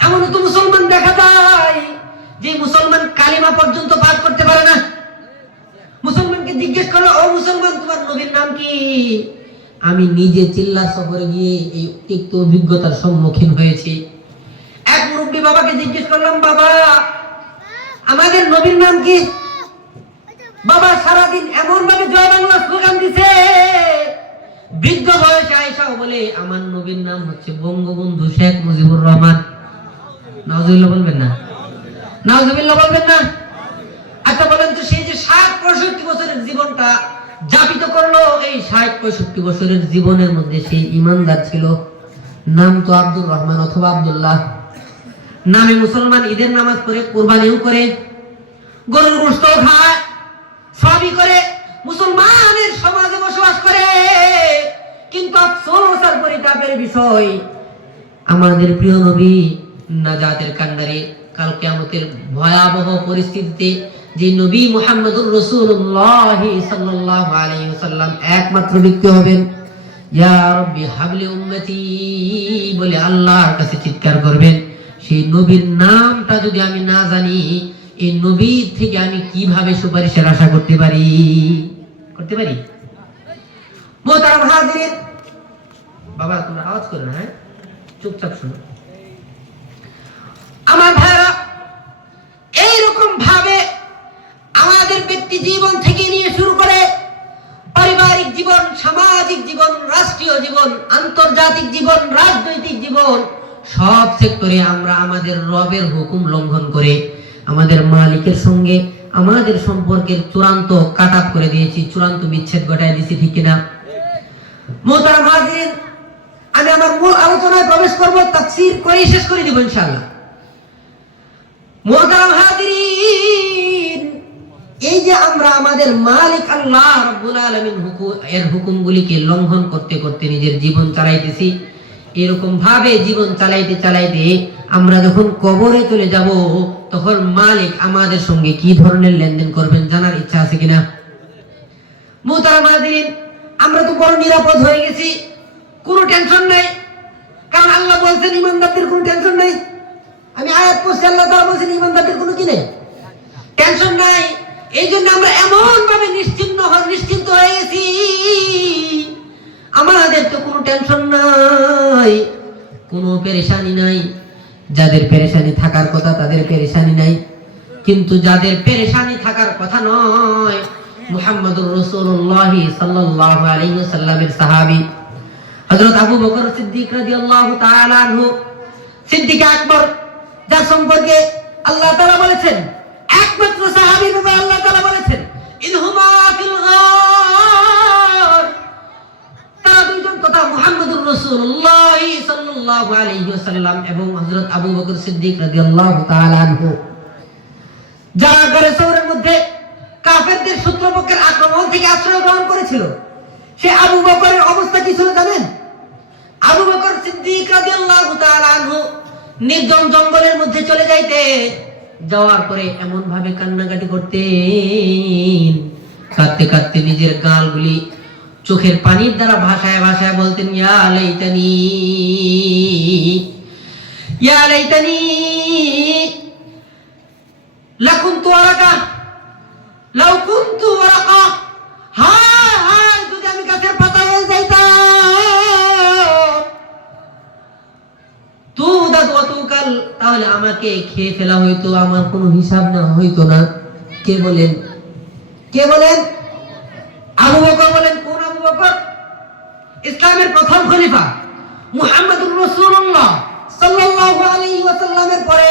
এমন তো মুসলমান দেখা যায় যে মুসলমান কালিমা পর্যন্ত পাঠ করতে পারে না। মুসলমানকে জিজ্ঞেস করলো, ও মুসলমান তোমার নবীর নাম কি? আমি নিজে চিল্লা সফরে গিয়ে এই তিক্ত অভিজ্ঞতার সম্মুখীন হয়েছি। এক মুরব্বী বাবাকে জিজ্ঞেস করলাম, বাবা আমাদের নবীর নাম কি? বাবা সারাদিন এমন ভাবে জয় বাংলা স্লোগান দিছে, বৃদ্ধ বয়সে আয়েশাও বলে আমার নবীর নাম হচ্ছে বঙ্গবন্ধু শেখ মুজিবুর রহমান। নাউজুবিল্লাহ বলবেন না? নাউজুবিল্লাহ বলবেন না? আচ্ছা বলেন তো, সেই যে ৬০-৬৫ বছরের জীবনটা যাপিত করলো, এই ৬০-৬৫ বছরের জীবনের মধ্যে সেই ইমানদার ছিল, নাম তো আব্দুর রহমান অথবা আব্দুল্লাহ। নামে মুসলমান, ঈদের নামাজ পড়ে, কুরবানিও করে, গরুর গোশত খায়, সবই করে, মুসলমানের সমাজে বসবাস করে। কিন্তু আফসোস আর পরিতাপের বিষয়, আমাদের প্রিয় নবী নাজাতের কান্ডারে কাল কিয়ামতের ভয়াবহ পরিস্থিতিতে যে নবী মুহাম্মদুর রাসূলুল্লাহ সাল্লাল্লাহু আলাইহি ওয়াসাল্লাম একমাত্র ব্যক্তি হবেন, ইয়া রাব্বি হাবলি উম্মতি বলে আল্লাহর কাছে চিৎকার করবেন। সেই নবীর নামটা যদি আমি না জানি, এই নবীর থেকে আমি কিভাবে সুপারিশের আশা করতে পারি? মোহতারাম হাজিরিন, বাবা তোমরা আওয়াজ করো না, হ্যাঁ চুপচাপ শোনো। আমার ভাইরা, এইরকম ভাবে আমাদের ব্যক্তি জীবন থেকে নিয়ে শুরু করে পারিবারিক জীবন, সামাজিক জীবন, রাষ্ট্রীয় জীবন, আন্তর্জাতিক জীবন, রাজনৈতিক জীবন, সব সেক্টরে আমরা আমাদের রবের হুকুম লঙ্ঘন করে আমাদের মালিকের সঙ্গে আমাদের সম্পর্কের চূড়ান্ত কাটআপ করে দিয়েছি, চূড়ান্ত বিচ্ছেদ ঘটায় দিয়েছি, ঠিক কিনা? মোহতারাম হাজিরিন, আমি আমার মূল আলোচনায় প্রবেশ করব, তাফসীর করে শেষ করে দিব ইনশাআল্লাহ। মোহতারাম হাজিরিন, এই যে আমরা আমাদের মালিক আল্লাহ রাব্বুল আলামিন এর হুকুমগুলিকে লঙ্ঘন করতে করতে নিজের জীবন চালাইতেছি, এরকম ভাবে জীবন চালাইতে চালাইতে আমরা যখন কবরে চলে যাব, তখন মালিক আমাদের সঙ্গে কি ধরনের লেনদেন করবেন জানার ইচ্ছা আছে কিনা? মুহতারাম হাজিরিন, আমরা তো বড় নিরাপদ হয়ে গেছি, কোনো টেনশন নাই, কারণ আল্লাহ বলছেন ঈমানদারদের কোনো টেনশন নাই। আমি আয়াত পড়ছি, আল্লাহ তাআলা বলছেন ঈমানদারদের কোনো কি নেই, টেনশন নাই। এই জন্য আমরা এমন ভাবে নিশ্চিন্ত হয়ে গেছি, আমাদের তো কোনো টেনশন নাই, কোনো পেরেশানি নাই। যাদের পেরেশানি থাকার কথা তাদের পেরেশানি নাই, কিন্তু যাদের পেরেশানি থাকার কথা নয়, মুহাম্মদুর রাসূলুল্লাহ সাল্লাল্লাহু আলাইহি ওয়াসাল্লামের সাহাবী হযরত আবু বকর সিদ্দিক রাদিয়াল্লাহু তাআলা আনহু, সিদ্দিক আকবর, যার সম্পর্কে আল্লাহ তাআলা বলেছেন একমাত্র সাহাবী নবী, আল্লাহ তাআলা বলেছেন ইনহুমা ফিল গার, তারা দুইজন কথা মুহাম্মদুর রাসূলুল্লাহ সাল্লাল্লাহু আলাইহি ওয়াসাল্লাম এবং হযরত আবু বকর সিদ্দিক রাদিয়াল্লাহু তাআলা আনহু, যারা ঘরে শহরের মধ্যে কাফেরদের শত্রুপক্ষের আক্রমণ থেকে আশ্রয় গ্রহণ করেছিল। সে আবু বকরের অবস্থা কি ছিল জানেন? আবু বকর সিদ্দিক রাদিয়াল্লাহু তাআলা আনহু নির্জন জঙ্গলের মধ্যে চলে যাওয়ার পরে এমন ভাবে কান্নাকাটি করতেন, কাঁদতে কাঁদতে নিজের গালগুলি চোখের পানির দ্বারা ভাষায় ভাষায় বলতেন, ইয়া লাইতানি ইয়া লাইতানি লাকুনতু ওয়ারাকা লাউ কুনতু ওয়ারাকা, হায় হায় যদি আমি গাছের পাতা হয়ে যাইতাম, তাহলে আমাকে খেয়ে ফেলা হইতো, আমার কোনো হিসাব না হইতো না। কে বলেন? আবু বকর বলেন। কোন আবু বকর? ইসলামের প্রথম খলিফা মুহাম্মদুর রাসূলুল্লাহ সাল্লাল্লাহু আলাইহি ওয়াসাল্লামের পরে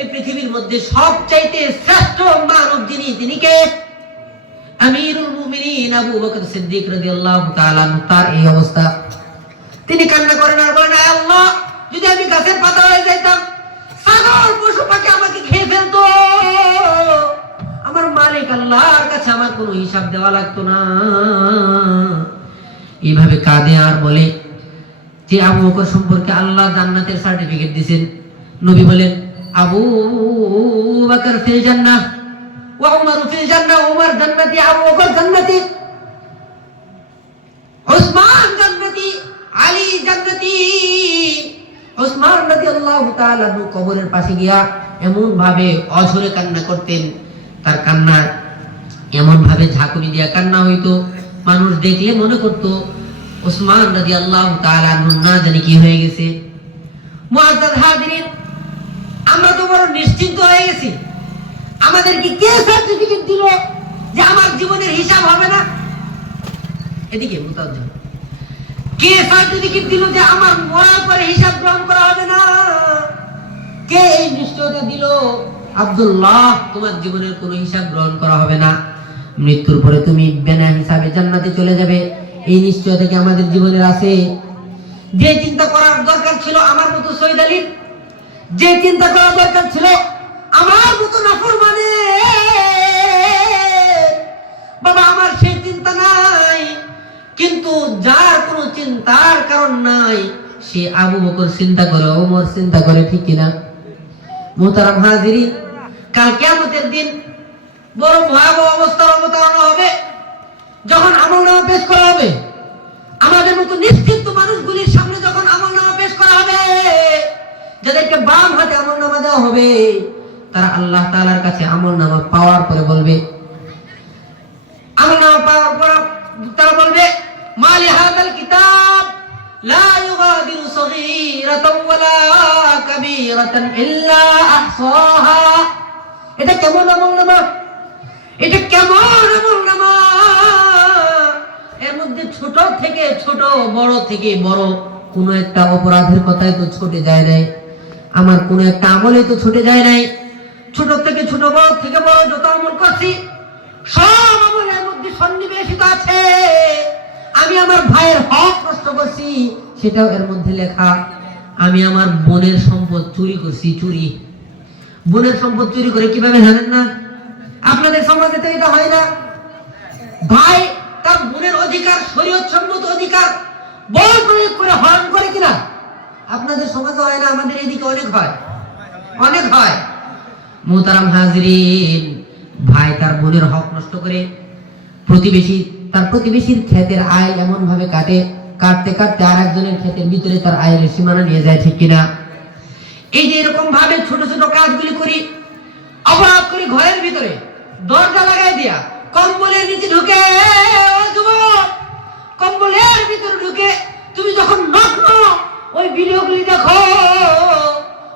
এই পৃথিবীর মধ্যে সবচাইতে শ্রেষ্ঠ মানব যিনি, তিনি কে? আমিরুল মুমিনিন আবু বকর সিদ্দিক রাদিয়াল্লাহু তাআলা আনহু। তার এই অবস্থা, তিনি কান্না করেন আর বলেন, আল্লাহ, যদি আমি গাছের পাতা হয়ে যাইতাম, ছাগল পশু পাখি আমাকে খেয়ে ফেলতো, আমার মালিক আল্লাহর কাছে আমার কোনো হিসাব দেওয়া লাগতো না। এইভাবে কাঁদে আর বলে যে আবু বকর সম্পর্কে আল্লাহ জান্নাতের সার্টিফিকেট দিয়েছেন। নবী বলেন, আবু বকর ফিল জান্নাহ ওয়া উমর ফিল জান্নাহ, উমর জান্নাতি, আবু বকর জান্নাতি, উসমান জান্নাতি, আলী জান্নাতি। উসমান রাদিয়াল্লাহু তাআলা কবরের পাশে গিয়া এমন ভাবে অঝরে কান্না করতেন, তার কান্না এমন ভাবে ঝাঁকুনি দিয়া কান্না হইতো, মানুষ দেখলে মনে করতো উসমান রাদিয়াল্লাহু তাআলা না জানি কি হয়ে গেছে। মুআজ্জাজ হাজিরিন, আমরা তো বড় নিশ্চিন্ত হয়ে গেছি। আমাদেরকে কে সার্টিফিকেট দিল যে আমার জীবনের হিসাব হবে না? এদিকে মুতাওয়াজ্জিহ, কে সার্টিফিকেট দিল যে আমার মরার পরে হিসাব গ্রহণ করা হবে না? কে এই নিশ্চয়তা দিল? আব্দুল্লাহ, তোমার জীবনের কোনো হিসাব গ্রহণ করা হবে না, মৃত্যুর পরে তুমি বিনা হিসাবে জান্নাতে চলে যাবে। এই নিশ্চয়তা কি আমাদের জীবনের আছে? যে চিন্তা করার দরকার ছিল আমার মতো শহীদ আলীর, যে চিন্তা করা দরকার ছিল আমার মতো নাফরমানের, বাবা, আমার সেই চিন্তা নাই। কিন্তু যার কোনো চিন্তার কারণ নাই, সে আবু বকর চিন্তা করে, ওমর চিন্তা করে, ঠিক কিনা? মুহতারাম হাজিরিন, কাল কিয়ামতের দিন বড় ভয়াবহ অবস্থার অবতারণা হবে। যখন আমলনামা পেশ করা হবে, আমাদের মতো নিশ্চিন্ত মানুষগুলির সামনে যখন আমলনামা পেশ করা হবে, যাদেরকে বাম হাতে আমলনামা দেওয়া হবে, তারা আল্লাহ তাআলার কাছে আমলনামা পাওয়ার পরে বলবে, আমলনামা পাওয়ার পর তারা বলবে, মালি হাযাল কিতাব লা ইউগাদিরু সগীরাতাও ওয়ালা কাবীরাতান ইল্লা আহসাহা। এটা কেমন আমলনামা? এটা কেমন আমলনামা? এর মধ্যে ছোট থেকে ছোট, বড় থেকে বড় কোন একটা অপরাধের কথাই তো ছুটে যায় নাই, আমার কোন একটা আমলে তো ছুটে যায় নাই। ছোট থেকে ছোট, বড় থেকে বড় যত আমল করছি, সব আমলের মধ্যে সন্নিবেশিত আছে। আমি আমার ভাইয়ের হক নষ্ট করছি, সেটাও এর মধ্যে লেখা। আমি আমার বোনের সম্পদ চুরি করছি, চুরি। বোনের সম্পদ চুরি করে কিভাবে জানেন না? আপনাদের সমাজে তো এটা হয় না। ভাই তার বোনের অধিকার, শরীয়ত সম্মত অধিকার বল প্রয়োগ করে হরণ করে কিনা? আপনাদের সমাজে হয় না, আমাদের এদিকে অনেক হয়, অনেক হয়। মুহতারাম হাজিরিন, ভাই তার বোনের হক নষ্ট করে তার প্রতিবেশীর ক্ষেতের আয় এমন ভাবে কাটতে কাটতে আর একজনের ক্ষেতের ভিতরে তার আয়ের সীমানা নিয়ে যায়, ঠিক কিনা? এই যে এরকম ভাবে ছোট ছোট কাজগুলি করি, অপরাধ করি, ঘরের ভিতরে দরজা লাগাই দিয়া কম্বলের নিচে ঢুকে, ও যুবক, কম্বলের ভিতরে ঢুকে তুমি যখন নগ্ন ওই ভিডিওগুলি দেখো,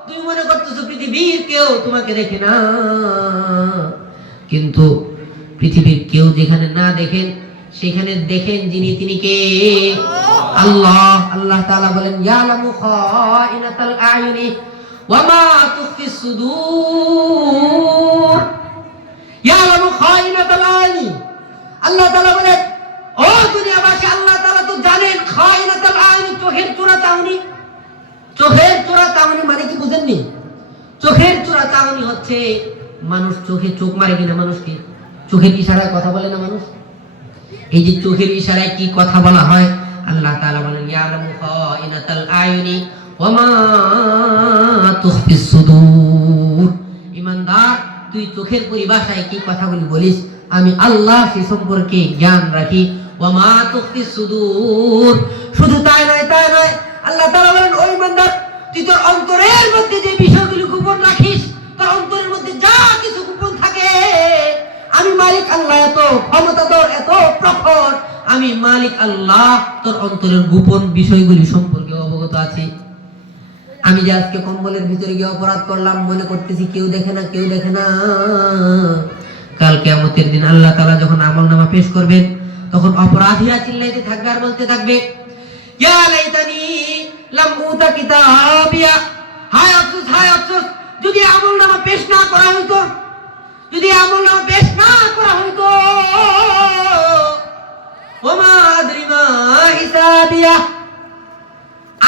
তুমি মনে করতেছো পৃথিবীর কেউ তোমাকে দেখে না। কিন্তু পৃথিবীর কেউ যেখানে না দেখেন, সেখানে দেখেন যিনি, তিনি কে? আল্লাহ। আল্লাহ তাআলা বলেন, ইয়ালামু খাইনাতাল আয়ুনি ওয়া মা তুখফিস সুদূর। ইয়ালামু খাইনাতাল আয়ুনি, আল্লাহ তাআলা বলেন, ও দুনিয়াবাসী, আল্লাহ তাআলা তো জানেন খাইনাতাল আয়ুনি, চোখের চোরা চাউনি। চোখের চোরা চাউনি মানে কি বুঝেননি? চোখের চোরা চাউনি হচ্ছে মানুষ চোখে চোখ মারে কিনা, মানুষকে চোখের ইশারায় কথা বলে না মানুষ। এই যে চোখের ইশারায় কি কথা বলা হয়, আল্লাহ তাআলা বলেন, ইয়ালামু খাইনাতাল আয়ুনি ওয়া মা তুখফিস সুদূর। ঈমানদার, তুই চোখের পরিভাষায় কি কথাগুলি বলিস, আমি আল্লাহ সে সম্পর্কে জ্ঞান রাখি। ওয়া মা তুখফিস সুদূর, শুধু তাই নয়, আল্লাহ তাআলা বলেন, ও ঈমানদার, তুই তোর অন্তরের মধ্যে যে বিষয়গুলি গোপন রাখিস, তোর অন্তরের মধ্যে যা কিছু গোপন থাকে, আমি মালিক আল্লাহ এত ক্ষমতাধর, এত প্রখর, আমি মালিক আল্লাহ তোর অন্তরের গোপন বিষয়গুলি সম্পর্কে অবগত আছি। আমি যে আজকে কম্বলের ভিতরে গিয়ে অপরাধ করলাম, মনে করতেছি কেউ দেখে না, কেউ দেখে না। কাল কিয়ামতের দিন আল্লাহ তাআলা যখন আমলনামা পেশ করবেন, তখন অপরাধীরা চিল্লাইতে থাকবে আর বলতে থাকবে, ইয়া লাইতানি লাম উতা কিতাবিয়া হায় আফসোস, হায় আফসোস, যদি আমলনামা পেশ না করা হইতো, যদি আমলনামা পেশ না করা হইতো, ওমা আদরি মা হিসাবিয়া,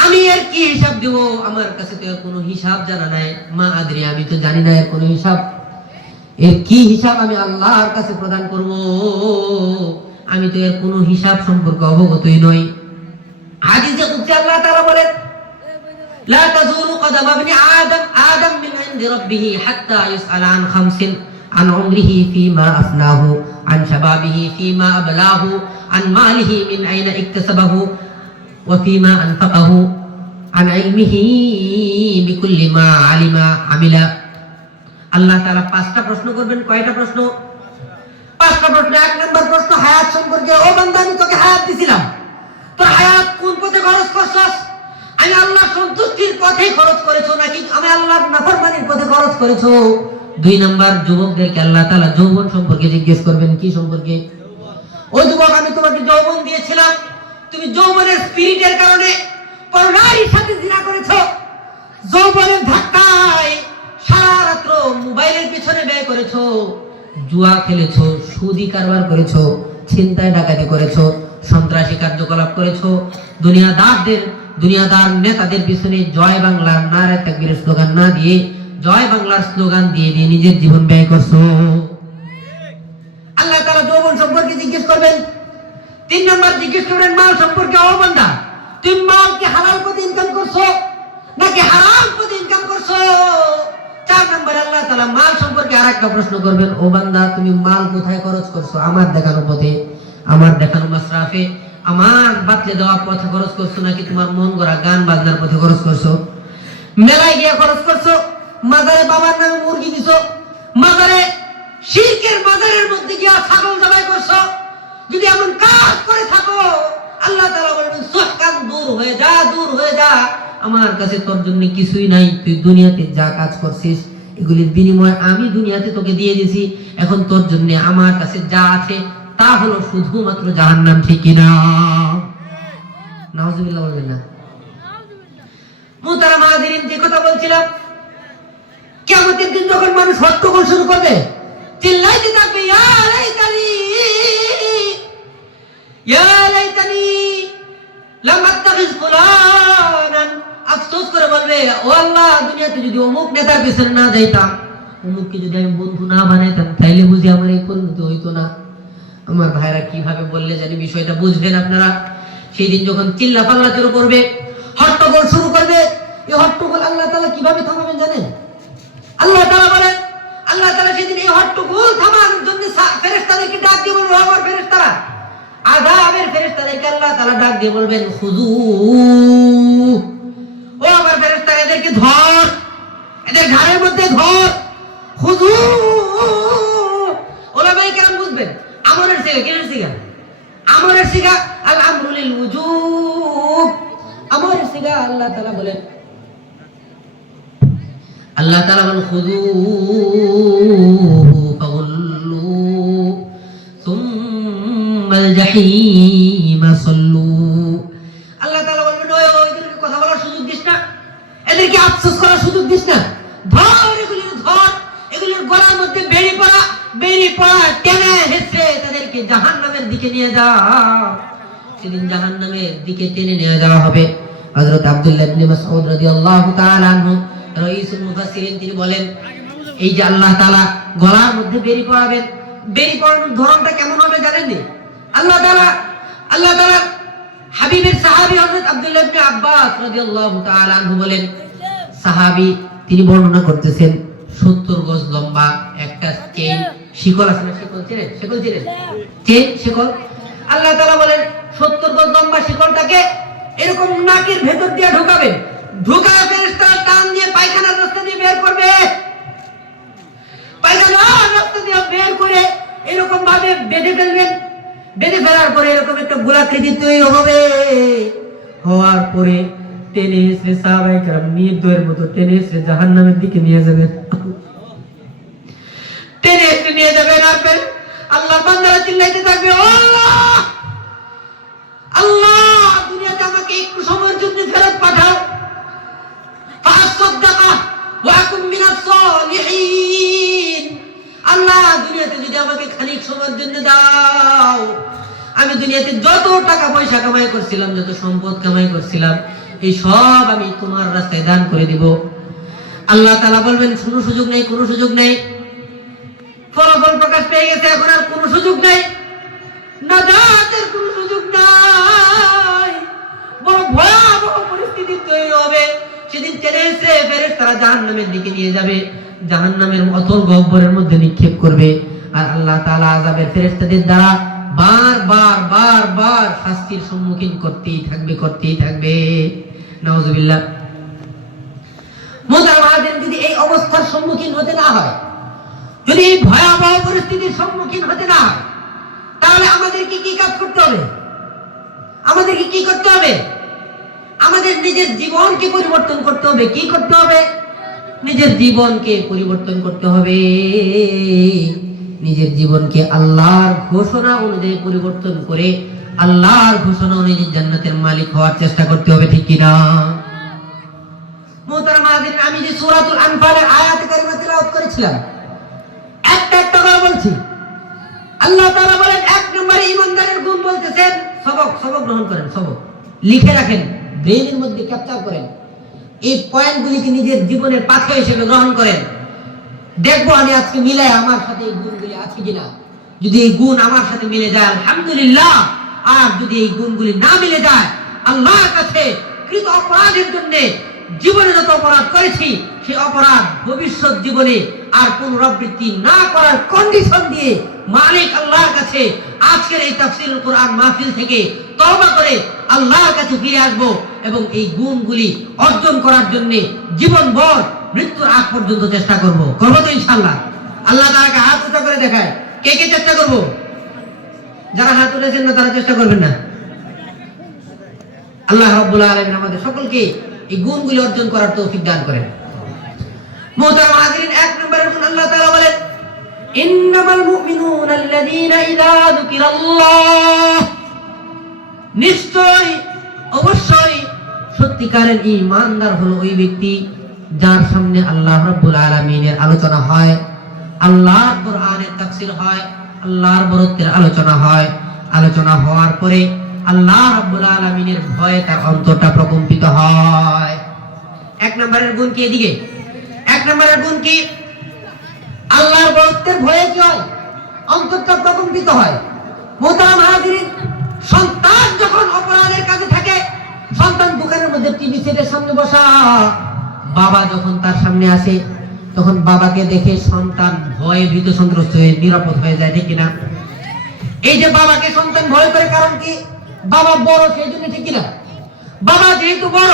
আমি এর কি হিসাব দেব? আমার কাছে তো এর কোনো হিসাব জানা নাই। মা আদরি, আমি তো জানি না এর কোনো হিসাব। এর কি হিসাব আমি আল্লাহর কাছে প্রদান করব? আমি তো এর কোনো হিসাব সম্পর্কে অবগতই নই। হাদিসে কুদসি আল্লাহ তাআলা বলেন, লা তাজুলু কদম ইবনি আদম মিন ইনদি রাব্বিহি হাত্তা ইউসআলা আন খামসিন, আন উমরিহি ফীমা আফনাহু, আন শাবাবিহি ফীমা আবলাহু, আন মালিহি মিন আইনা ইকতাসাবাহু ওয়া ফীমা আনফাকাহু, আন ইলমিহি বিকুল্লি মা আলিমা আমিলা। আল্লাহ তাআলা পাঁচটা প্রশ্ন করবেন। কয়টা প্রশ্ন? পাঁচটা প্রশ্ন। এক নম্বর প্রশ্ন হায়াত সম্পর্কে। ও বান্দা, আমি তোকে হায়াত দিছিলাম, তোর হায়াত কোন পথে খরচ করছস? আমি আল্লাহর সন্তুষ্টির পথে খরচ করেছো নাকি আমি আল্লাহর নাফরমানির পথে খরচ করেছো? দুই নাম্বার, যুবকদেরকে আল্লাহ তাআলা যৌবন সম্পর্কে জিজ্ঞেস করবেন। কি সম্পর্কে? ও যুবক, আমি তোমাকে যৌবন দিয়েছিলাম, তুমি যৌবনের স্পিরিটের কারণে পরনারীর সাথে জিনা করেছো, যৌবনের ধাক্কায় সারা রাত্র মোবাইলের পিছনে ব্যয় করেছো, জুয়া খেলেছো, সুদি কারবার করেছো, ছিনতাই ডাকাতি করেছো, সন্ত্রাসী কার্যকলাপ করেছো, দুনিয়াদার নেতাদের পিছনে জয় বাংলার নারে তাকবীরের স্লোগান না দিয়ে জয় বাংলার স্লোগান দিয়ে দিয়ে নিজের জীবন ব্যয় করছো। আল্লাহ তাআলা যৌবন সম্পর্কে জিজ্ঞেস করবেন। তিন নম্বর জিজ্ঞেস করবেন মাল সম্পর্কে। ও বান্দা, তুমি মাল কি হালাল পথে ইনকাম করছো নাকি হারাম পথে ইনকাম করছো? চার নম্বর, আল্লাহ তাআলা মাল সম্পর্কে আরেকটা প্রশ্ন করবেন। ও বান্দা, তুমি মাল কোথায় খরচ করছো? আমার দেখানো পথে, আমার দেখানো মাসরাফে, আমার বাতলে দেওয়া পথে খরচ করছো নাকি তোমার মন গড়া গান বাজনার পথে খরচ করছো? মেলায় গিয়ে খরচ করছো, মাজারে বাবার নামে মুরগি দিছো, মাজারে শিরকের মাজারের মধ্যে গিয়ে ছাগল জবাই করছো। যদি এমন কাজ করে থাকো, আল্লাহ তাআলা বলবেন সুহকান, দূর হয়ে যা, দূর হয়ে যা, আমার কাছে তোর জন্য কিছুই নাই। তুই দুনিয়াতে যা কাজ করছিস এগুলির বিনিময় আমি দুনিয়াতে তোকে দিয়ে দিয়েছি। এখন তোর জন্য আমার কাছে যা আছে তা হলো শুধুমাত্র জাহান্নাম। ঠিক কিনা? নাউজুবিল্লাহ বলবেন না? মুহতারাম হাজিরিন, যে কথা বলছিলাম, কিয়ামতের দিন যখন মানুষ হট্টগোল শুরু করবে, চিল্লাইতে থাকবে, ইয়া লাইতানি, ইয়া লাইতানি লাম আত্তাখিজ ফুলানান, আফসোস করে বলবে, ও আল্লাহ, দুনিয়াতে যদি অমুক নেতার পিছনে না যাইতাম, অমুককে যদি আমি বন্ধু না বানাইতাম, তাইলে বুঝি আমার এই পরিণতি হইতো না। আমার ভাইরা কিভাবে বললে জানি বিষয়টা বুঝবেন আপনারা। সেই দিন যখন চিল্লা পাল্লা শুরু করবে, হট্টগোল শুরু করবে, এই হট্টগোল আল্লাহ তাআলা কিভাবে থামাবেন জানেন? আল্লাহ তাআলা বলেন, আল্লাহ তাআলা সেদিন এই হট্টগোল থামানোর জন্য ফেরেশতাদেরকে ডাক দিয়ে বলবেন, আমার ফেরেশতারা, আযাবের ফেরেশতাদেরকে আল্লাহ তাআলা ডাক দিয়ে বলবেন, খুযু, ও আমার ফেরেশতারা, এদেরকে ধর, এদের ঘাড়ের মধ্যে ধর, খুযু। ওলামায়ে কেরাম বুঝবেন, আমরের সিগা, কিসের সিগা? আমরের সিগা, আল আমরু লিল উজুব। আমরের সিগা আল্লাহ তাআলা বলেন, আল্লাহ তাআলা বলেন, খুযুহু ফাগুল্লু সুম্মাল জাহিমা সাল্লু। আল্লাহ তাআলা বলবেন, ওদেরকে কথা বলার সুযোগ দিস না, এদেরকে আফসোস করার সুযোগ দিস না, ধর, এগুলির ধর, এগুলির গলার মধ্যে বেড়ি পড়া টেনে হেসে তাদেরকে জাহান্নামের দিকে নিয়ে যাও। সেদিন জাহান্নামের দিকে টেনে নিয়ে যাওয়া হবে। হযরত আব্দুল্লাহ ইবনে মাসউদ রাদিয়াল্লাহু তাআলা আনহু, রাইসুল মুফাসসিরিন, তিনি বলেন, এই যে আল্লাহ তাআলা গলার মধ্যে বেড়ি পড়াবেন, বেড়ি পড়ানোর ধরনটা কেমন হবে জানেন? আল্লাহ তাআলা হাবিবের সাহাবী হযরত আব্দুল্লাহ ইবনে আব্বাস রাদিয়াল্লাহু তাআলা আনহু বলেন, সাহাবী তিনি বর্ণনা করতেছেন, 70 গজ লম্বা একটা চেইন, শিকল আছে না, শিকল চেনেন? শিকল চেনেন? চেইন, শিকল। আল্লাহ তাআলা বলেন 70 গজ লম্বা শিকলটাকে এরকম নাকের ভেতর দিয়ে ঢোকাবেন, ঢোকায় ফেরেশতারা টান দিয়ে পায়খানার রাস্তা দিয়ে বের করবে, পায়খানার রাস্তা দিয়ে বের করে এরকম ভাবে বেঁধে ফেলবেন। বেঁধে ফেলার পরে এরকম একটা গোলাকৃতি তৈরি হবে, হওয়ার পরে টেনে এসে সাহাবায়ে কেরাম নির্দয়ের মতো টেনে এসে জাহান্নামের দিকে নিয়ে যাবেন, টেনে এসে নিয়ে যাবেন। আর আল্লাহ বান্দারা চিল্লাইতে থাকবে, আল্লাহ, আল্লাহ, দুনিয়াতে আমাকে একটু সময়ের জন্য ফেরত পাঠাও। ফাসাদদাকা টাকা পয়সা কামাই করছিলাম, যত সম্পদ কামাই করছিলাম, এই সব আমি তোমার রাস্তায় দান করে দিব। আল্লাহ তাআলা বলবেন কোনো সুযোগ নেই, কোনো সুযোগ নেই, ফলাফল প্রকাশ পেয়ে গেছে, এখন আর কোনো সুযোগ নেই, নাজাতের কোনো সুযোগ নাই। বড় ভয়াবহ পরিস্থিতি তৈরি হবে। সেদিন টেনে এসে ফেরেশতারা জাহান্নামের দিকে নিয়ে যাবে, জাহান্নামের অতল গহ্বরের মধ্যে নিক্ষেপ করবে। আর আল্লাহ তাআলা আযাবের ফেরেশতাদের দ্বারা বারবার শাস্তির সম্মুখীন করতেই থাকবে। নাউযুবিল্লাহ। মুতাওয়াজিন যদি এই অবস্থার সম্মুখীন হতে না হয়, যদি এই ভয়াবহ পরিস্থিতির সম্মুখীন হতে না হয়, তাহলে আমাদেরকে কি কাজ করতে হবে? আমাদেরকে কি করতে হবে? আমাদের নিজের জীবনকে পরিবর্তন করতে হবে। কি করতে হবে? নিজের জীবনকে পরিবর্তন করতে হবে। নিজের জীবনকে আল্লাহর ঘোষণা অনুযায়ী পরিবর্তন করে আল্লাহর ঘোষণা অনুযায়ী জান্নাতের মালিক হওয়ার চেষ্টা করতে হবে, ঠিক কিনা? মুহতারামা হাজিরিন, আমি যে সূরাতুল আনফালের আয়াত কারিমা তেলাওয়াত করেছিলাম, একটা করে বলছি। আল্লাহ তাআলা বলেন, এক নম্বরে ঈমানদারের গুণ বলতেছেন, সবক গ্রহণ করেন, সবক লিখে রাখেন, ব্রেইনের মধ্যে ক্যাপচার করেন, এই পয়েন্টগুলিকে নিজের জীবনের পাথেয় হিসেবে গ্রহণ করেন। দেখবো আমি আজকে মিলাই আমার সাথে এই গুণগুলি আছে কিনা। যদি এই গুণ আমার সাথে মিলে যায় আলহামদুলিল্লাহ, আর যদি এই গুণগুলি না মিলে যায়, আল্লাহর কাছে কৃত অপরাধের জন্য জীবনে যত অপরাধ করেছি সেই অপরাধ ভবিষ্যৎ জীবনে আর পুনরাবৃত্তি না করার কন্ডিশন দিয়ে মালিক আল্লাহর কাছে আজকের এই তাফসীরুল কোরআন মাহফিল থেকে তওবা করে আল্লাহর কাছে ফিরে আসবো এবং এই গুণগুলি অর্জন করার জন্য জীবনভর মৃত্যুর আগ পর্যন্ত চেষ্টা করব তো ইনশাআল্লাহ। আল্লাহ তাআলাকে হাত উঁচা করে দেখায়, কে কে চেষ্টা করব? যারা হাত উঠেছেন না তারা চেষ্টা করবেন না। আল্লাহ রাব্বুল আলামিন আমাদের সকলকে এই গুণগুলি অর্জন করার তৌফিক দান করেন। মুহতারাম হাজিরিন, এক নম্বরের গুণ আল্লাহ তাআলা বলেন, ইন্নামাল মুমিনুনা আল্লাযীনা ইযা যুকিরাল্লাহ, নিশ্চয় অবশ্যই সত্যিকারের ঈমানদার হলো ওই ব্যক্তি যার সামনে আল্লাহ রাব্বুল আলামিনের আলোচনা হয়, আল্লাহর কোরআনের তাফসীর হয়, আল্লাহর বরত্বের আলোচনা হয়। আলোচনা হওয়ার পরে আল্লাহ রাব্বুল আলামিনের ভয়ে তার অন্তরটা প্রকম্পিত হয়। এক নম্বরের গুণ কি? এদিকে এক নম্বরের গুণ কি? আল্লাহর বরত্বের ভয়ে কি হয়? অন্তরটা প্রকম্পিত হয়। মুহতারাম হাজিরিন, সন্তান যখন অপরাধের কাজে থাকে, সন্তান দোকানের মধ্যে টিভি সেটের সামনে বসা, বাবা যখন তার সামনে আসে তখন বাবাকে দেখে সন্তান ভয়ে ভীত সন্ত্রস্ত হয়ে নিরাপদ হয়ে যায়, ঠিক কিনা? এই যে বাবাকে সন্তান ভয় করে, কারণ কি? বাবা বড়, সেই জন্য, ঠিক কিনা? বাবা যেহেতু বড়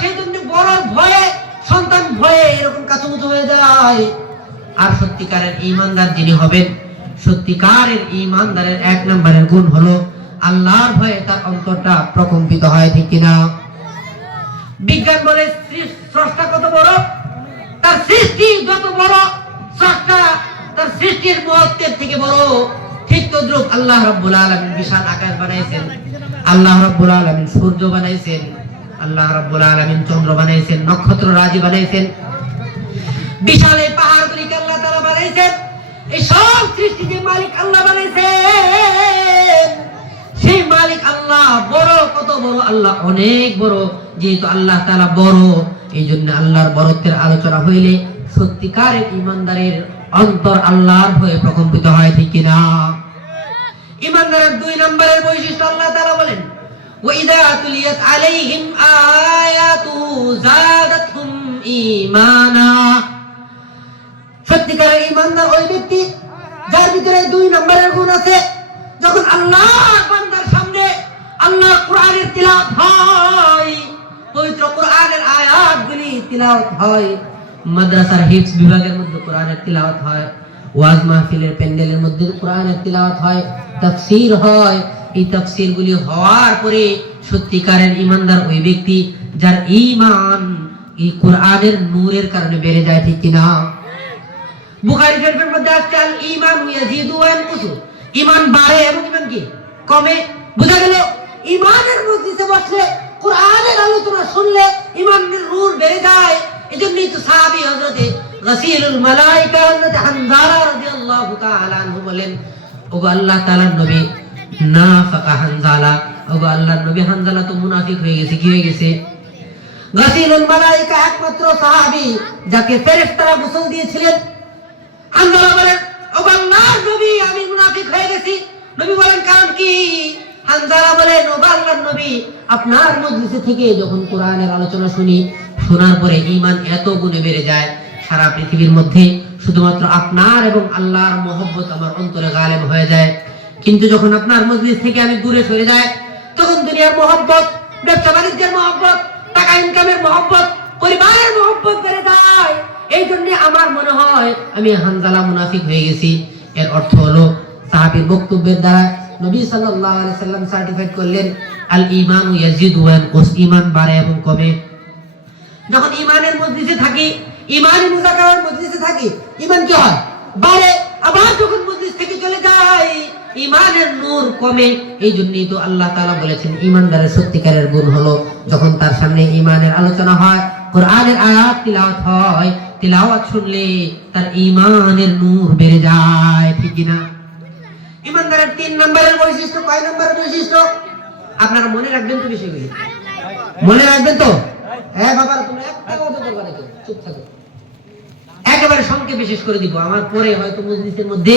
সেই জন্য বড় ভয়ে সন্তান ভয়ে এরকম কাচুমুচু হয়ে যায়। আর সত্যিকারের ঈমানদার যিনি হবেন, সত্যিকারের ঈমানদারের এক নম্বরের গুণ হলো আল্লাহর ভয়ে তার অন্তরটা প্রকম্পিত হয়, ঠিক কিনা? বিজ্ঞান বলে স্রষ্টা কত বড়, তার সৃষ্টি যত বড়, স্রষ্টা তার সৃষ্টির মহত্বের থেকে বড়। ঠিক তদ্রুপ আল্লাহ রাব্বুল আলামিন বিশাল আকাশ বানাইছেন, আল্লাহ রাব্বুল আলামিন সূর্য বানাইছেন, আল্লাহ রাব্বুল আলামিন চন্দ্র বানাইছেন, নক্ষত্র রাজি বানাইছেন, বিশাল এই পাহাড়গুলিকে আল্লাহ তাআলা বানাইছেন। এই সব সৃষ্টি যে মালিক আল্লাহ বানাইছেন, সেই মালিক আল্লাহ বড়, কত বড়! আল্লাহ অনেক বড়। যেহেতু আল্লাহ তাআলা বড়, এই জন্য আল্লাহর বড়ত্বের আলোচনা হইলে সত্যিকারের ঈমানদারের অন্তর আল্লাহর ভয়ে প্রকম্পিত হয়, ঠিক কিনা? ঈমানদারের দুই নম্বরের বৈশিষ্ট্য আল্লাহ তাআলা বলেন, ওয়াইদা তুলিয়াত আলাইহিম আয়াতু যাদাতহুম ঈমানা। সত্যিকারের ঈমানদার ওই ব্যক্তি যার ভিতরে দুই নম্বরের গুণ আছে। যখন আল্লাহর বান্দার সামনে আল্লাহর কোরআনের তিলাওয়াত হয়, পবিত্র কোরআনের আয়াতগুলি তিলাওয়াত হয়, মাদ্রাসার হিফজ বিভাগের মধ্যে কোরআনের তিলাওয়াত হয়, ওয়াজ মাহফিলের প্যান্ডেলের মধ্যে কোরআনের তিলাওয়াত হয়, তাফসীর হয়। এই তাফসীরগুলি হওয়ার পরে সত্যিকারের ঈমানদার ওই ব্যক্তি যার ঈমান এই কোরআনের নূরের কারণে বেড়ে যায়, ঠিক কিনা? বুখারী শরীফের মধ্যে আসছে, আল ঈমান ইয়াজিদু ওয়া ইয়ানকুসু, ঈমান বাড়ে এবং ঈমান কি কমে। বুঝা গেল, ঈমানের মজলিসে বসলে, কোরআনের আলোচনা শুনলে ঈমানের নূর বেড়ে যায়। এজন্যই তো সাহাবী হযরতে গাসিলুল মালায়েকা হযরত হানজালা রাদিয়াল্লাহু তাআলা আনহু বলেন, ওগো আল্লাহ তাআলার নবী, নাফাকা হানজালা, ওগো আল্লাহর নবী হানজালা তো মুনাফিক হয়ে গেছে। কি হয়ে গেছে? গাসিলুল মালাইকা, একমাত্র সাহাবী যাকে ফেরেশতারা গোসল দিয়েছিলেন। হানজালা বলেন, ওগো আল্লাহর নবী আমি মুনাফিক হয়ে গেছি। নবী বলেন কারণ কি? হানজালা বলেন, ওগো আল্লাহর নবী আপনার মজলিসে থেকে যখন কোরআনের আলোচনা শুনি, শোনার পরে ঈমান এত গুণে বেড়ে যায়, সারা পৃথিবীর মধ্যে শুধুমাত্র আপনার এবং আল্লাহর মহব্বত আমার অন্তরে গায়েব হয়ে যায়। কিন্তু যখন আপনার মজলিস থেকে আমি দূরে সরে যাই, তখন দুনিয়ার মহব্বত, ব্যবসা বাণিজ্যের মহব্বত, টাকা ইনকামের মহব্বত, পরিবারের মহব্বত বেড়ে যায়। এই জন্য আমার মনে হয় আমি হানজালা মুনাফিক হয়ে গেছি। এর অর্থ হলো সাহাবীর বক্তব্যের দ্বারা নবী সাল্লাল্লাহু আলাইহি সাল্লাম সার্টিফাইড করলেন আল ঈমানু ইয়াজিদু ওয়া ইয়ানকুস, ঈমান বাড়ে এবং কমে। যখন ঈমানের মজলিসে থাকি, ঈমানি মুযাকারার মজলিসে থাকি, ঈমান কি হয়? বাড়ে। আবার যখন মজলিস থেকে চলে যাই, ঈমানের নূর কমে। এই জন্যই তো আল্লাহ তাআলা বলেছেন ঈমানদারের সত্যিকারের গুণ হলো যখন তার সামনে ঈমানের আলোচনা হয়, কোরআনের আয়াত তিলাওয়াত হয়, তিলাওয়াত শুনলে তার ঈমানের নূর বেড়ে যায়। ঠিক কি না? ঈমানদারের 3 নম্বরের বৈশিষ্ট্য। কয় নম্বরের বৈশিষ্ট্য? আপনারা মনে রাখবেন তো বিষয়গুলি? মনে রাখবেন তো? হ্যাঁ বাবা, তোমরা একটা কথা বলবা না, চুপ থাকো। একেবারে সংক্ষেপে শেষ করে দিব। আমার পরে হয়তো মজলিসের মধ্যে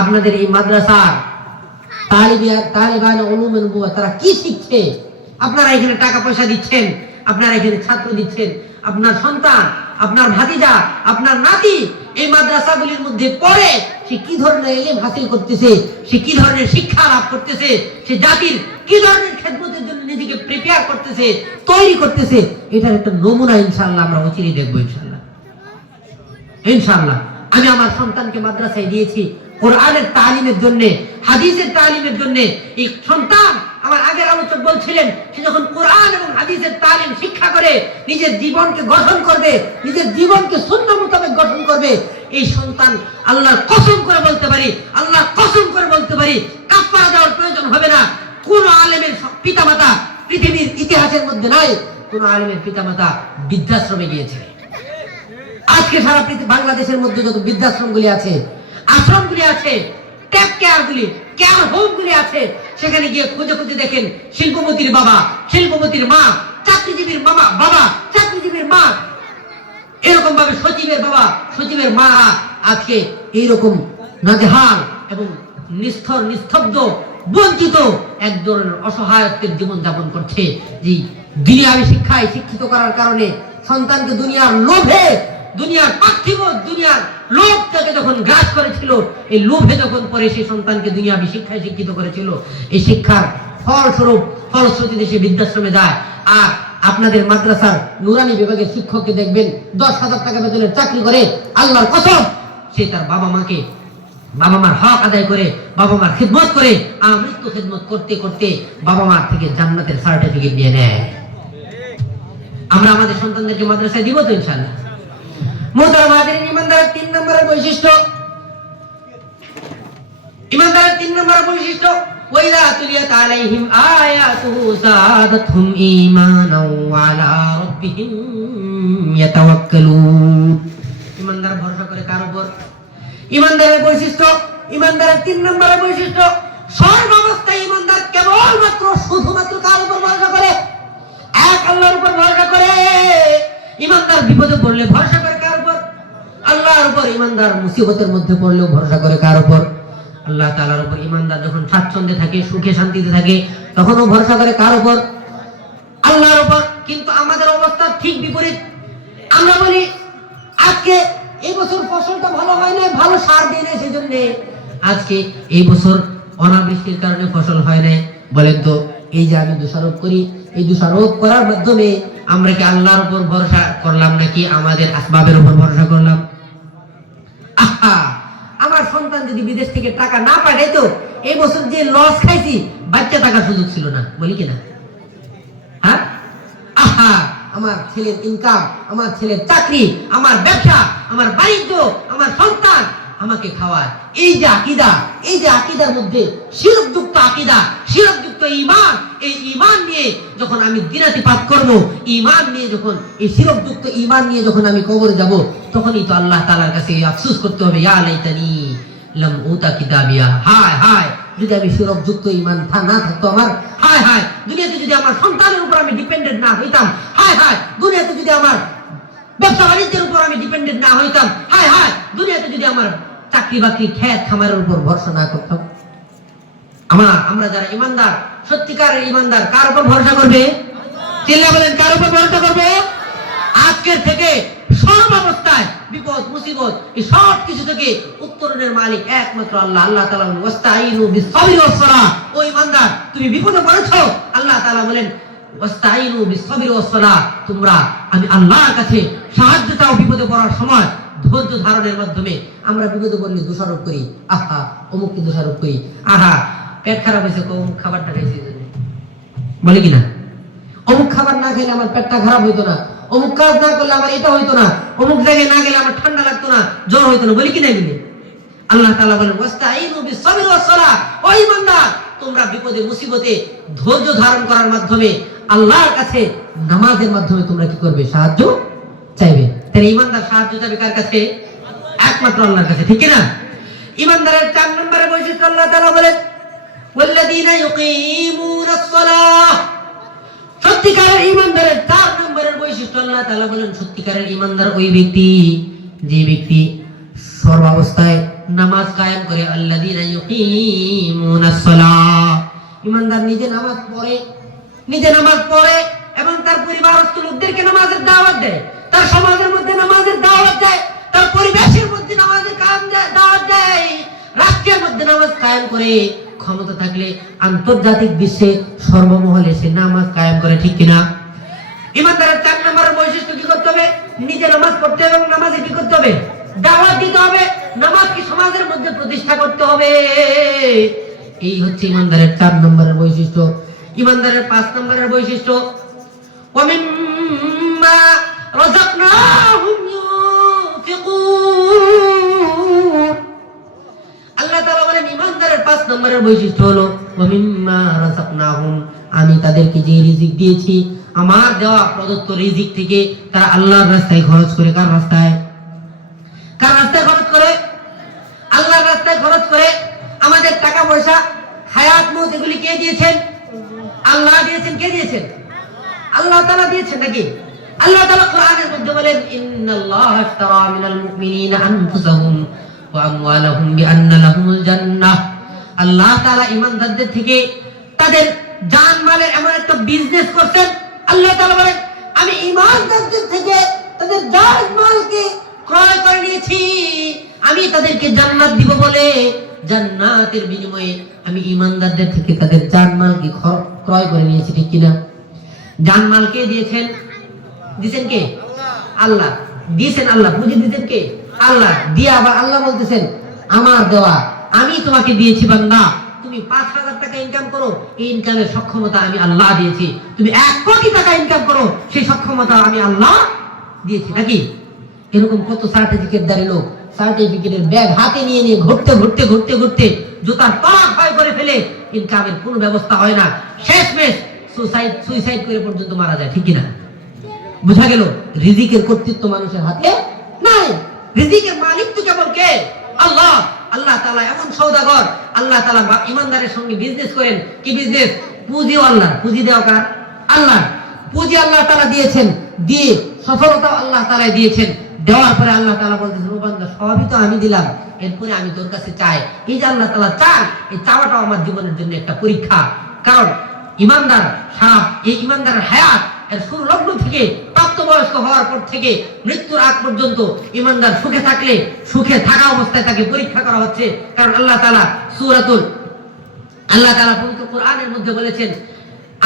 আপনাদের এই মাদ্রাসার তালিবান উলুমুন নবুওয়া তারা কি শিখছে, আপনারা এখানে টাকা পয়সা দিচ্ছেন, আপনারা এখানে ছাত্র দিচ্ছেন, আপনার সন্তান, আপনার ভাতিজা, আপনার নাতি এই মাদ্রাসাগুলির মধ্যে পড়ে সে কি ধরনের ইলম হাসিল করতেছে, সে কি ধরনের শিক্ষা লাভ করতেছে, সে জাতির কি ধরনের খেদমতের জন্য নিজেকে প্রিপেয়ার করতেছে, তৈরি করতেছে, এটার একটা নমুনা ইনশাআল্লাহ আমরা অচিরেই দেখবো। ইনশাআল্লাহ ইনশাআল্লাহ আমি আমার সন্তানকে মাদ্রাসায় দিয়েছি কোরআনের তালিমের জন্য, হাদিসের তালিমের জন্য। এই সন্তান, আমার আগের আলোচক বলছিলেন, সে যখন কোরআন এবং হাদিসের তালিম শিক্ষা করে নিজের জীবনকে গঠন করবে, নিজের জীবনকে সুন্নাহ মোতাবেক গঠন করবে, এই সন্তান আল্লাহর কসম করে বলতে পারি, আল্লাহর কসম করে বলতে পারি, কাফারা দেওয়ার প্রয়োজন হবে না। কোন আলেমের পিতামাতা পৃথিবীর ইতিহাসের মধ্যে নাই কোন আলেমের পিতামাতা বৃদ্ধাশ্রমে গিয়েছে। আজকে সারা পৃথিবী বাংলাদেশের মধ্যে যত বৃদ্ধাশ্রমগুলি আছে, আশ্রমগুলি আছে, টেক কেয়ারগুলি, কেয়ার হোমগুলি আছে, সেখানে গিয়ে খুঁজে খুঁজে দেখেন শিল্পপতির বাবা, শিল্পপতির মা, চাকরিজীবীর বাবা, চাকরিজীবীর মা, এরকম ভাবে সচিবের বাবা, সচিবের মা আজকে এইরকম নাজেহাল এবং নিস্তর, নিস্তব্ধ, বঞ্চিত এক ধরনের অসহায়ত্বের জীবন যাপন করছে। যে দুনিয়াবি শিক্ষায় শিক্ষিত করার কারণে সন্তানকে দুনিয়ার লোভে, দুনিয়ার পার্থিব দুনিয়ার লোভ তাকে যখন গ্রাস করেছিল, এই লোভে যখন পরে সেই সন্তানকে দুনিয়াবি শিক্ষায় শিক্ষিত করেছিল, এই শিক্ষার ফলস্বরূপ ফলশ্রুতিতে সে বৃদ্ধাশ্রমে যায়। আর আপনাদের মাদ্রাসার নুরানি বিভাগের শিক্ষককে দেখবেন 10,000 টাকা বেতনের চাকরি করে, আল্লাহর কসম সে তার বাবা মার হক আদায় করে, বাবা মার খিদমত করে, আমৃত্যু খিদমত করতে করতে বাবা মার থেকে জান্নাতের সার্টিফিকেট নিয়ে নেয়। আমরা আমাদের সন্তানদেরকে মাদ্রাসায় দিব তো ইনশাআল্লাহ। মুহতারাম হাজিরিন, ঈমানদারের 3 নম্বরের বৈশিষ্ট্য, ঈমানদারের 3 নম্বরের বৈশিষ্ট্য, ওয়াইদা তুলিয়াত আলাইহিম আয়াতুহু যাদাতহুম ঈমানাও ওয়া আলা রাব্বিহিম ইয়াতাওয়াক্কালুন। ঈমানদার ভরসা করে কার উপর? ঈমানদারের বৈশিষ্ট্য, ঈমানদারের 3 নম্বরের বৈশিষ্ট্য, সর্বাবস্থায় ঈমানদার কেবলমাত্র শুধুমাত্র কার উপর ভরসা করে? এক আল্লাহর উপর ভরসা করে। ঈমানদার বিপদে পড়লে ভরসা করে কার উপর? আল্লাহর উপর। ঈমানদার মুসিবতের মধ্যে পড়লেও ভরসা করে কার উপর? আল্লাহ তাআলার উপর। ঈমানদার যখন স্বাচ্ছন্দ্যে থাকে, সুখে শান্তিতে থাকে, তখনও ভরসা করে কার উপর? আল্লাহর উপর। কিন্তু আমাদের অবস্থা ঠিক বিপরীত। আমরা বলি আজকে এই বছর ফসলটা ভালো হয় না, ভালো সার দেয় না, সেজন্য আজকে এই বছর অনাবৃষ্টির কারণে ফসল হয় নাই। বলেন তো, এই যে আমি দোষারোপ করি, এই দোষারোপ করার মাধ্যমে আমরা কি আল্লাহর উপর ভরসা করলাম নাকি আমাদের আসবাবের উপর ভরসা করলাম? আহা, আমার সন্তান যদি বিদেশ থেকে টাকা না পাঠাইতো, এই বছর যে লস খাইছি, বাচ্চা টাকার সুযোগ ছিল না, বলি কিনা? হ্যাঁ, আহা, আমার ছেলের ইনকাম, আমার ছেলের চাকরি, আমার ব্যবসা, আমার বাণিজ্য, আমার সন্তান আমাকে খাওয়ায়। এই যে আকীদা, এই যে আকীদার মধ্যে শিরকযুক্ত আকীদা, শিরকযুক্ত ঈমান, এই ঈমান নিয়ে যখন আমি দিনাতিপাত করব, ঈমান নিয়ে যখন, এই শিরকযুক্ত ঈমান নিয়ে যখন আমি কবরে যাব, তখনই তো আল্লাহ তাআলার কাছে আফসোস করতে হবে, ইয়া লাইতানি লাম উতা কিতাবিয়া, হায় হায় যদি আমি শিরকযুক্ত ঈমান না থাকতো আমার, হায় হায় দুনিয়াতে যদি আমার সন্তানের উপর আমি ডিপেন্ডেন্ট না হইতাম, হায় হায় দুনিয়াতে যদি আমার ব্যবসা বাণিজ্যের উপর আমি ডিপেন্ডেন্ট না হইতাম, হায় হায় দুনিয়াতে যদি আমার চাকরি বাকরি খেত খামারের উপর ভরসা না করতাম। আমরা যারা ইমানদার, সত্যিকারের ইমানদার, কার উপর ভরসা করবে? চিল্লা বলেন, কার উপর ভরসা করবে? আজকের থেকে সব অবস্থায় বিপদ মুসিবত এই সব কিছু থেকে উত্তরণের মালিক একমাত্র আল্লাহ। আল্লাহ তাআলা বলেন ওয়াস্তাঈনু বিস-সাবরি ওয়াস-সালাহ। ও ইমানদার, তুমি বিপদে পড়েছো, আল্লাহ তাআলা বলেন ওয়াস্তাঈনু বিস-সাবরি ওয়াস-সালাহ, তোমরা আমি আল্লাহর কাছে সাহায্য চাও বিপদে পড়ার সময়। ধৈর্য ধারণের মাধ্যমে আমরা বিপদে পড়লে দোষারোপ করি, আহা অমুককে দোষারোপ করি, আহা পেট খারাপ হয়েছে অমুক খাবারটা খাইছে, বলে কিনা অমুক খাবার না খেলে আমার পেটটা খারাপ হইতো না, অমুক কাজ না করলে আমার এটা হইতো না, অমুক জায়গায় না গেলে আমার ঠান্ডা লাগতো না, জ্বর হইতো না, বলি কিনা এগুলি? আল্লাহ তাআলা বলেন ওয়াস্তাঈনু বিস-সাবরি ওয়াস-সালাহ, ও ইমানদার তোমরা বিপদে মুসিবতে ধৈর্য ধারণ করার মাধ্যমে আল্লাহর কাছে নামাজের মাধ্যমে তোমরা কি করবে? সাহায্য চাইবে। তাহলে ইমানদার সাহায্য চাইবে কার কাছে? একমাত্র আল্লাহর কাছে, ঠিক না? ইমানদারের 4 নম্বরের বৈশিষ্ট্য আল্লাহ তাআলা বলেন ওয়াল্লাযীনা ইউকিমুনাস-সালাহ। সত্যিকারের ইমানদারের 4 নম্বরের বৈশিষ্ট্য আল্লাহ তাআলা বলেন সত্যিকারের ইমানদার ওই ব্যক্তি যে ব্যক্তি সর্বাবস্থায় নামাজ কায়েম করে। আল্লাযীনা ইউকিমুনাস-সালাহ, ইমানদার নিজে নামাজ পড়ে এবং তার পরিবারস্থ লোকদেরকে নামাজের দাওয়াত দেয়, তার সমাজের মধ্যে নামাজের দাওয়াত দেয়, তার পরিবেশের মধ্যে নামাজের দাওয়াত দেয়, রাষ্ট্রের মধ্যে নামাজ কায়েম করে, ক্ষমতা থাকলে আন্তর্জাতিক বিশ্বে সর্বমহলে সে নামাজ কায়েম করে, ঠিক কিনা? ইমানদারের 4 নম্বরের বৈশিষ্ট্য কি করতে হবে? নিজে নামাজ পড়তে হবে এবং নামাজে কি করতে হবে? দাওয়াত দিতে হবে, নামাজকে সমাজের মধ্যে প্রতিষ্ঠা করতে হবে। এই হচ্ছে ইমানদারের 4 নম্বরের বৈশিষ্ট্য। ইমানদারের 5 নম্বরের বৈশিষ্ট্য ওয়া মিম্মা রাযাকনাহুম ইউনফিকুন। আল্লাহ তাআলা বলেন ইমানদারের 5 নম্বরের বৈশিষ্ট্য হলো ওয়া মিম্মা রাযাকনাহুম, আমি তাদেরকে যে রিজিক দিয়েছি, আমার দেওয়া প্রদত্ত রিজিক থেকে তারা আল্লাহর রাস্তায় খরচ করে। কার রাস্তায়? কার রাস্তায় খরচ করে? আল্লাহর রাস্তায় খরচ করে। আমাদের টাকা পয়সা হায়াত মউত এগুলি কে দিয়েছেন? আল্লাহ দিয়েছেন। কে দিয়েছেন? আল্লাহ তাআলা দিয়েছেন নাকি? আল্লাহ তাআলা কোরআনের মধ্যে বলেন ইন্নাল্লাহা আশতারা মিনাল মুমিনিনা আনফুসাহুম ওয়া আমওয়ালাহুম বিআন্না লাহুমুল জান্নাহ। আল্লাহ তাআলা ঈমানদারদের থেকে তাদের জান-মালের এমন একটা বিজনেস করছেন। আল্লাহ তাআলা বলেন আমি ঈমানদারদের থেকে তাদের জান-মালকে ক্রয় করে নিয়েছি, আমি তাদেরকে জান্নাত দিব বলে জান্নাতের বিনিময়ে আমি ঈমানদারদের থেকে তাদের জান-মালকে ক্রয় করে নিয়েছি, ঠিক কিনা? জান-মাল কে দিয়েছেন? দিয়েছেন কে? আল্লাহ দিয়েছেন। আল্লাহ পুঁজি দিয়েছেন কে? আল্লাহ। দিয়ে আবার আল্লাহ বলতেছেন আমার দেওয়া আমি তোমাকে দিয়েছি বান্দা, তুমি 5,000 টাকা ইনকাম করো, এই ইনকামের সক্ষমতা আমি আল্লাহ দিয়েছি। তুমি 1 কোটি টাকা ইনকাম করো, সেই সক্ষমতা আমি আল্লাহ দিয়েছি, নাকি? এরকম কত সার্টিফিকেটদারি লোক সার্টিফিকেটের ব্যাগ হাতে নিয়ে ঘুরতে ঘুরতে ঘুরতে ঘুরতে জুতার তলা ক্ষয় করে ফেলে, ইনকামের কোনো ব্যবস্থা হয় না, শেষমেশ সুইসাইড করে পর্যন্ত মারা যায়, ঠিক কিনা? বোঝা গেল রিজিকের কর্তৃত্ব মানুষের হাতে নাই। রিজিকের মালিক তো কেবল কে? আল্লাহ। আল্লাহ তাআলা এমন সওদাগর, আল্লাহ তাআলা ঈমানদারের সঙ্গে বিজনেস করেন। কি বিজনেস? পুঁজিও আল্লাহ। পুঁজি দেওয়া কার? আল্লাহ। পুঁজি আল্লাহ তাআলা দিয়েছেন, দিয়ে সফলতা আল্লাহ তাআলা দিয়েছেন। দেওয়ার পরে আল্লাহ তাআলা বলতেছেন ও বান্দা সবই তো আমি দিলাম, এরপরে আমি তোর কাছে চাই। এই যে আল্লাহ তাআলা চান, এই চাওয়াটাও আমার জীবনের জন্য একটা পরীক্ষা। কারণ ঈমানদার সারা এই ঈমানদারের হায়াত এর শুরু লগ্ন থেকে প্রাপ্তবয়স্ক হওয়ার পর থেকে মৃত্যুর আগ পর্যন্ত ঈমানদার সুখে থাকলে সুখে থাকা অবস্থায় তাকে পরীক্ষা করা হচ্ছে। কারণ আল্লাহ তাআলা পবিত্র কোরআনের মধ্যে বলেছেন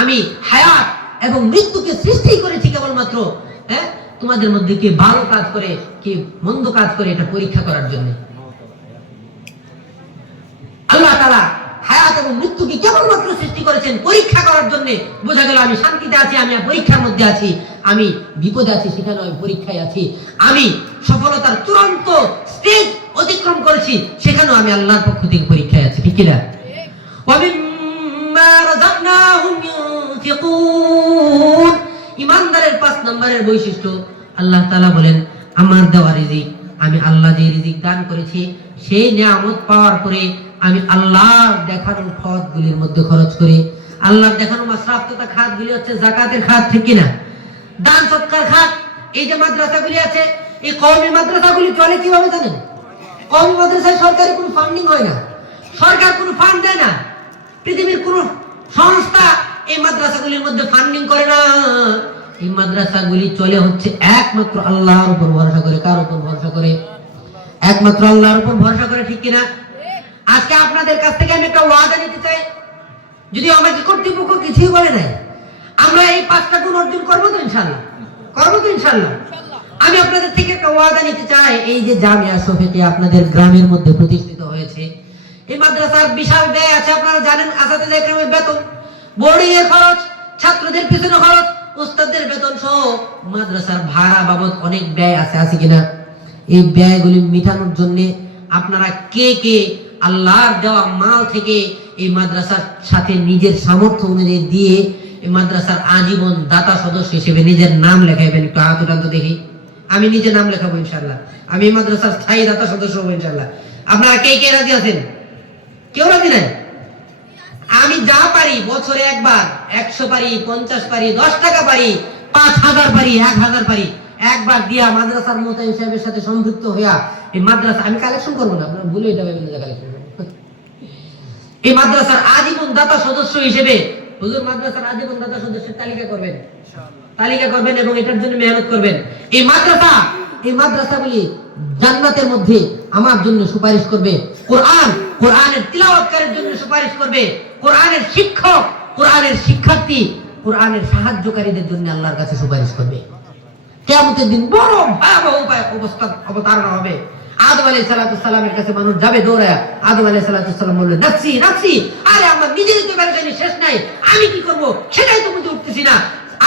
আমি হায়াত এবং মৃত্যুকে সৃষ্টি করেছি কেবলমাত্র তোমাদের মধ্যে কে ভালো কাজ করে কে মন্দ কাজ করে এটা পরীক্ষা করার জন্য। আল্লাহ তাআলা হায়াত এবং মৃত্যুকে কেবলমাত্র সৃষ্টি করেছেন পরীক্ষা করার জন্য। বোঝা গেল আমি শান্তিতে আছি, আমি পরীক্ষার মধ্যে আছি, আমি বিপদে আছি, সেখানে আমি পরীক্ষায় আছি, আমি সফলতার চূড়ান্ত স্টেজ অতিক্রম করেছি, সেখানেও আমি আল্লাহর পক্ষ থেকে পরীক্ষায় আছি, ঠিক কিনা? ঈমানদারের 5 নম্বরের বৈশিষ্ট্য আল্লাহ তাআলা বলেন আমার দেওয়া রিজিক, আমি আল্লাহ যে রিজিক দান করেছি সেই নিয়ামত পাওয়ার পরে আমি আল্লাহর দেখানো পথগুলির মধ্যে খরচ করি। আল্লাহর দেখানো মাসরাফ তথা খাতগুলি হচ্ছে যাকাতের খাত, ঠিক কিনা? দান সৎকার খাত। এই যে মাদ্রাসাগুলি আছে, এই কওমি মাদ্রাসাগুলি চলে কিভাবে জানেন? কওমি মাদ্রাসায় সরকারি কোনো ফান্ডিং হয় না, সরকার কোনো ফান্ড দেয় না, পৃথিবীর কোনো সংস্থা এই মাদ্রাসাগুলির মধ্যে ফান্ডিং করে না। এই মাদ্রাসাগুলি চলে হচ্ছে একমাত্র আল্লাহর উপর ভরসা করে। কার উপর ভরসা করে? একমাত্র আল্লাহর উপর ভরসা করে, ঠিক কিনা? আজকে আপনাদের কাছ থেকে আমি একটা ওয়াদা নিতে চাই, যদি আমাকে কর্তৃপক্ষ কিছুই বলে নাই, আমরা এই 5টা গুণ অর্জন করবো তো ইনশাআল্লাহ? করবো তো ইনশাআল্লাহ? আমি আপনাদের থেকে একটা ওয়াদা নিতে চাই। এই যে জামিয়া শফিকিয়া আপনাদের গ্রামের মধ্যে প্রতিষ্ঠিত হয়েছে, এই মাদ্রাসার বিশাল ব্যয় আছে, আপনারা জানেন। আসাতিজা ইকরামের বেতন, বোর্ডিং এর খরচ, ছাত্রদের পিছনে খরচ, উস্তাদদের বেতন সহ মাদ্রাসার ভাড়া বাবদ অনেক ব্যয় আছে কিনা? এই ব্যয়গুলি মেটানোর জন্য আপনারা কে কে আল্লাহর দেওয়া মাল থেকে এই মাদ্রাসার সাথে নিজের সামর্থ্য অনুযায়ী দিয়ে এই মাদ্রাসার আজীবন দাতা সদস্য হিসেবে নিজের নাম লেখাইবেন? একটু হাত উঠান তো দেখি। আমি নিজে নাম লেখাবো ইনশাআল্লাহ, আমি এই মাদ্রাসার স্থায়ী দাতা সদস্য হবো ইনশাআল্লাহ। আপনারা কে কে রাজি আছেন? কেউ রাজি নাই? আমি যা পারি, বছরে একবার 100 পারি, 50 পারি, 10 টাকা পারি, 5000 পারি, 1000 পারি, একবার দিয়া মাদ্রাসার মোতায়েন সাহেবের সাথে সম্পৃক্ত হইয়া এই মাদ্রাসা আমি কালেকশন করবো না, আপনারা ভুলে এটা ভেবেন না কালেকশন। এই মাদ্রাসার আজীবন দাতা সদস্য হিসেবে হুজুর মাদ্রাসার আজীবন দাতা সদস্যের তালিকা করবেন, তালিকা করবেন এবং এটার জন্য মেহনত করবেন। এই মাদ্রাসাগুলি জান্নাতের মধ্যে আমার জন্য সুপারিশ করবে, কোরআনের তিলাওয়াতকারীর জন্য সুপারিশ করবে, কোরআনের শিক্ষক, কোরআনের শিক্ষার্থী, কোরআনের সাহায্যকারীদের জন্য আল্লাহর কাছে সুপারিশ করবে। কিয়ামতের দিন বড় ভয়াবহ অবস্থা অবতারণা হবে। আদম আলাইহিস সালামের কাছে মানুষ যাবে দৌড়ায়। আদম আলাইহিস সালাম বললেন, নাফসি নাফসি, আরে আমার নিজেরই তো বেরকানি শেষ নাই, আমি কি করব সেটাই তো বুঝে উঠতেছি না।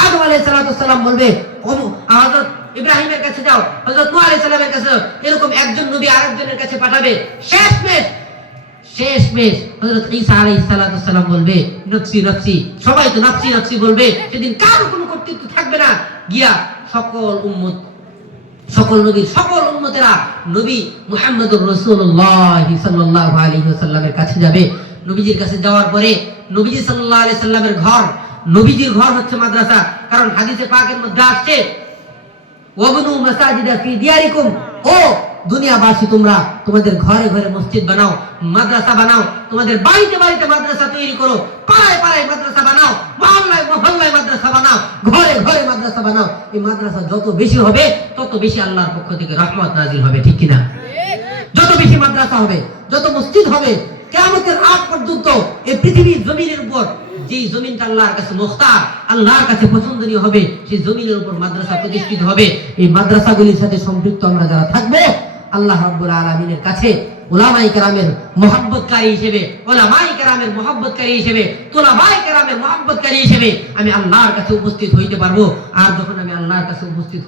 আদম আলাইহিস সালাম বলবে, হযরত ইব্রাহিমের কাছে যাও, হযরত নূহ আলাইহিস সালামের কাছে যাও। এরকম একজন নবী আরেকজনের কাছে পাঠাবে। শেষমেশ হযরত ঈসা আলাইহিস সালাম বলবে, নাফসি নাফসি, সবাই তো নাফসি নাফসি বলবে। সেদিন কারো কোনো কর্তৃত্ব থাকবে না। গিয়া সকল নবীর সকল উম্মতেরা নবী মুহাম্মদুর রাসূলুল্লাহ সাল্লাল্লাহু আলাইহি ওয়াসাল্লামের কাছে যাবে। নবীজির কাছে যাওয়ার পরে নবীজি সাল্লাল্লাহু আলাইহি সাল্লামের ঘর, নবীজির ঘর হচ্ছে মাদ্রাসা। কারণ হাদিসে পাকের মধ্যে আসছে, ওয়াবনু মাসাজিদা ফি দিয়ারিকুম, ও দুনিয়াবাসী তোমরা তোমাদের ঘরে ঘরে মসজিদ বানাও, মাদ্রাসা বানাও, তোমাদের বাড়িতে বাড়িতে মাদ্রাসা তৈরি করো, পাড়ায় পাড়ায় মাদ্রাসা বানাও, মহল্লায় মহল্লায় মাদ্রাসা বানাও, ঘরে ঘরে মাদ্রাসা বানাও। এই মাদ্রাসা যত বেশি হবে তত বেশি আল্লাহর পক্ষ থেকে রহমত নাজিল হবে, ঠিক কিনা? যত বেশি মাদ্রাসা হবে, যত মসজিদ হবে, কিয়ামতের আগ পর্যন্ত এই পৃথিবীর জমিনের উপর যেই জমিনটা আল্লাহর কাছে মুখতার, আল্লাহর কাছে পছন্দনীয় হবে, সেই জমিনের উপর মাদ্রাসা প্রতিষ্ঠিত হবে। এই মাদ্রাসাগুলির সাথে সম্পৃক্ত আমরা যারা থাকবো, আল্লাহ রাব্বুল আলামিনের কাছে উলামায়ে কেরামের মহব্বতকারী হিসেবে, উলামায়ে কেরামের মহব্বতকারী হিসেবে, তুলাবায়ে কেরামের মহব্বতকারী হিসেবে আমি আল্লাহর কাছে উপস্থিত হইতে পারবো। আর যখন আমি আল্লাহর কাছে উপস্থিত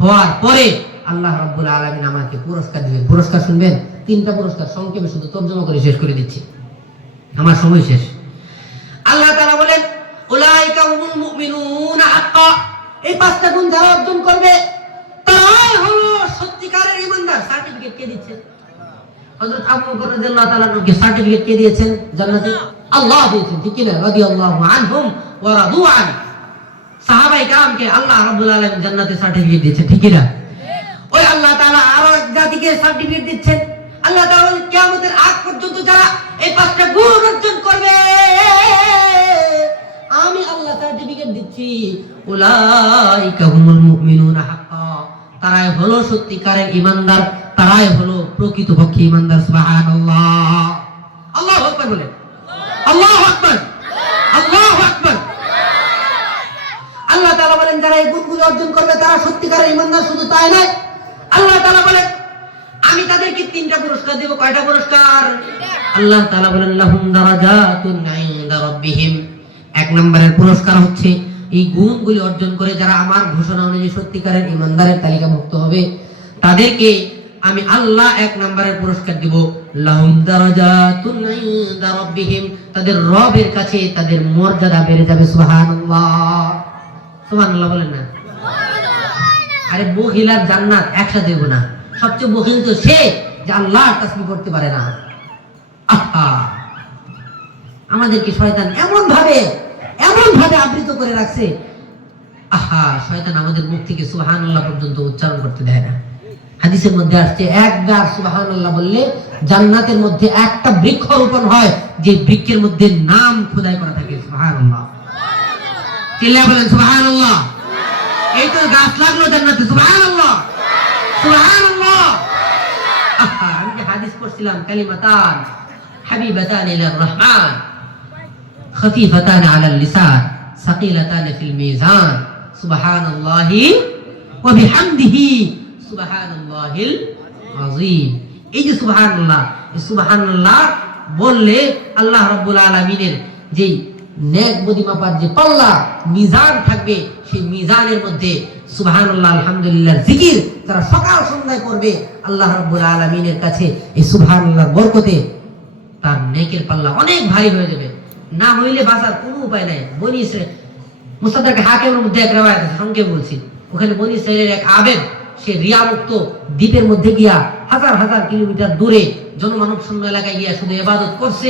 হওয়ার পরে আল্লাহ রাব্বুল আলামিন আমাকে পুরস্কার দিবেন। পুরস্কার শুনবেন, 3টা পুরস্কার, সংক্ষেপে শুধু তর্জমা করে শেষ করে দিচ্ছি, আমার সময় শেষ। আল্লাহ তাআলা বলেন, উলাইকা হুমুল মুমিনুনা হাক্কা, এই 5টা গুণ যারা অর্জন করবে তারাই হলো সত্যিকারের ঈমানদার। সার্টিফিকেট কে দিচ্ছেন? হযরত আবু বকর রাদিয়াল্লাহু তাআলা কে সার্টিফিকেট কে দিয়েছেন জান্নাতে? আল্লাহ দিয়েছেন, ঠিক কি না? রাদিয়াল্লাহু আনহুম ওয়া রাদু আন, সাহাবায়ে কেরামকে আল্লাহ রাব্বুল আলামিন জান্নাতে সার্টিফিকেট দিয়েছেন, ঠিক কি না? ওই আল্লাহ তাআলা আরো এক জাতিকে সার্টিফিকেট দিচ্ছেন। আল্লাহ তাআলা বলেন, কিয়ামতের আগ পর্যন্ত যারা এই 5টা গুণ অর্জন করবে আমি আল্লাহ সার্টিফিকেট দিচ্ছি, উলাইকা হুমুল মুমিনুনা হাক্কা, তারাই হলো সত্যিকারের ঈমানদার, তারাই হলো প্রকৃতপক্ষে ঈমানদার। সুবহানাল্লাহ, আল্লাহু আকবার বলেন, আল্লাহু আকবার, আল্লাহু আকবার। আল্লাহ তাআলা বলেন, যারা এই গুণগুলো অর্জন করবে তারা সত্যিকারের ঈমানদার। শুধু তাই নয়, আল্লাহ তাআলা বলেন আমি তাদেরকে 3টা পুরস্কার দেব। কয়টা পুরস্কার? আল্লাহ তাআলা বলেন, লাহুম দারাজাতুন ইনদা রাব্বিহিম, 1 নম্বরের পুরস্কার হচ্ছে এই গুণগুলি অর্জন করে যারা আমার ঘোষণা অনুযায়ী সত্যিকারের ঈমানদারের তালিকাভুক্ত হবে তাদেরকে আমি আল্লাহ 1 নম্বরের পুরস্কার দিব, লাহুম দারাজাতুন ইনদা রাব্বিহিম, তাদের রবের কাছে তাদের মর্যাদা বেড়ে যাবে। সুবহানাল্লাহ, সুবহানাল্লাহ বলেন না? আরে বখিল আর জান্নাত একসাথে দেব না। সবচেয়ে বখিল তো সে যে আল্লাহর তাসবিহ করতে পারে না, আহা, আমাদেরকে শয়তান এমন ভাবে আবৃত করে রাখছে। আহা, শয়তান আমাদের মুখ থেকে সুবহানাল্লাহ পর্যন্ত উচ্চারণ করতে দেয় না। হাদিসের মধ্যে আসছে একবার সুবহানাল্লাহ বললে জান্নাতের মধ্যে একটা বৃক্ষ রোপণ হয়, যে বৃক্ষের মধ্যে নাম খোদাই করা থাকে। সুবহানাল্লাহ, চিল্লায়ে বলেন সুবহানাল্লাহ। এই তো গাছ লাগলো জান্নাতে। সুবহানাল্লাহ, সুবহানাল্লাহ। আহা, আমি যে হাদিস পড়ছিলাম, কালিমাতান হাবিবাতান ইলার রহমান খফিফাতান আলাল লিসান সাকিলাতান ফিল মিজান সুবহানাল্লাহি ওয়া বিহামদিহি সুবহানাল্লাহিল আযীম। এই যে সুবহানাল্লাহ, এই সুবহানাল্লাহ বললে আল্লাহ রাব্বুল আলামিনের যেই নেক বদি মাপার যে পাল্লা মিজান থাকবে, সেই মিজানের মধ্যে সুবহানাল্লাহ আলহামদুলিল্লাহর জিকির যারা সকাল সন্ধ্যায় করবে, আল্লাহ রাব্বুল আলামিনের কাছে এই সুবহানাল্লাহর বরকতে তার নেকের পাল্লা অনেক ভারী হয়ে যাবে। না হইলে বাঁচার কোনো উপায় নাই। বনি ইসরাইল মুসাদ্দাক হাকিমের মধ্যে এক riwayat আছে, সংক্ষেপে বলছি। ওখানে বনি ইসরাইলের এক আবেদ, সে রিয়ামুক্ত দ্বীপের মধ্যে গিয়া হাজার হাজার কিলোমিটার দূরে জনমানব শূন্য এলাকায় গিয়া শুধু ইবাদত করছে,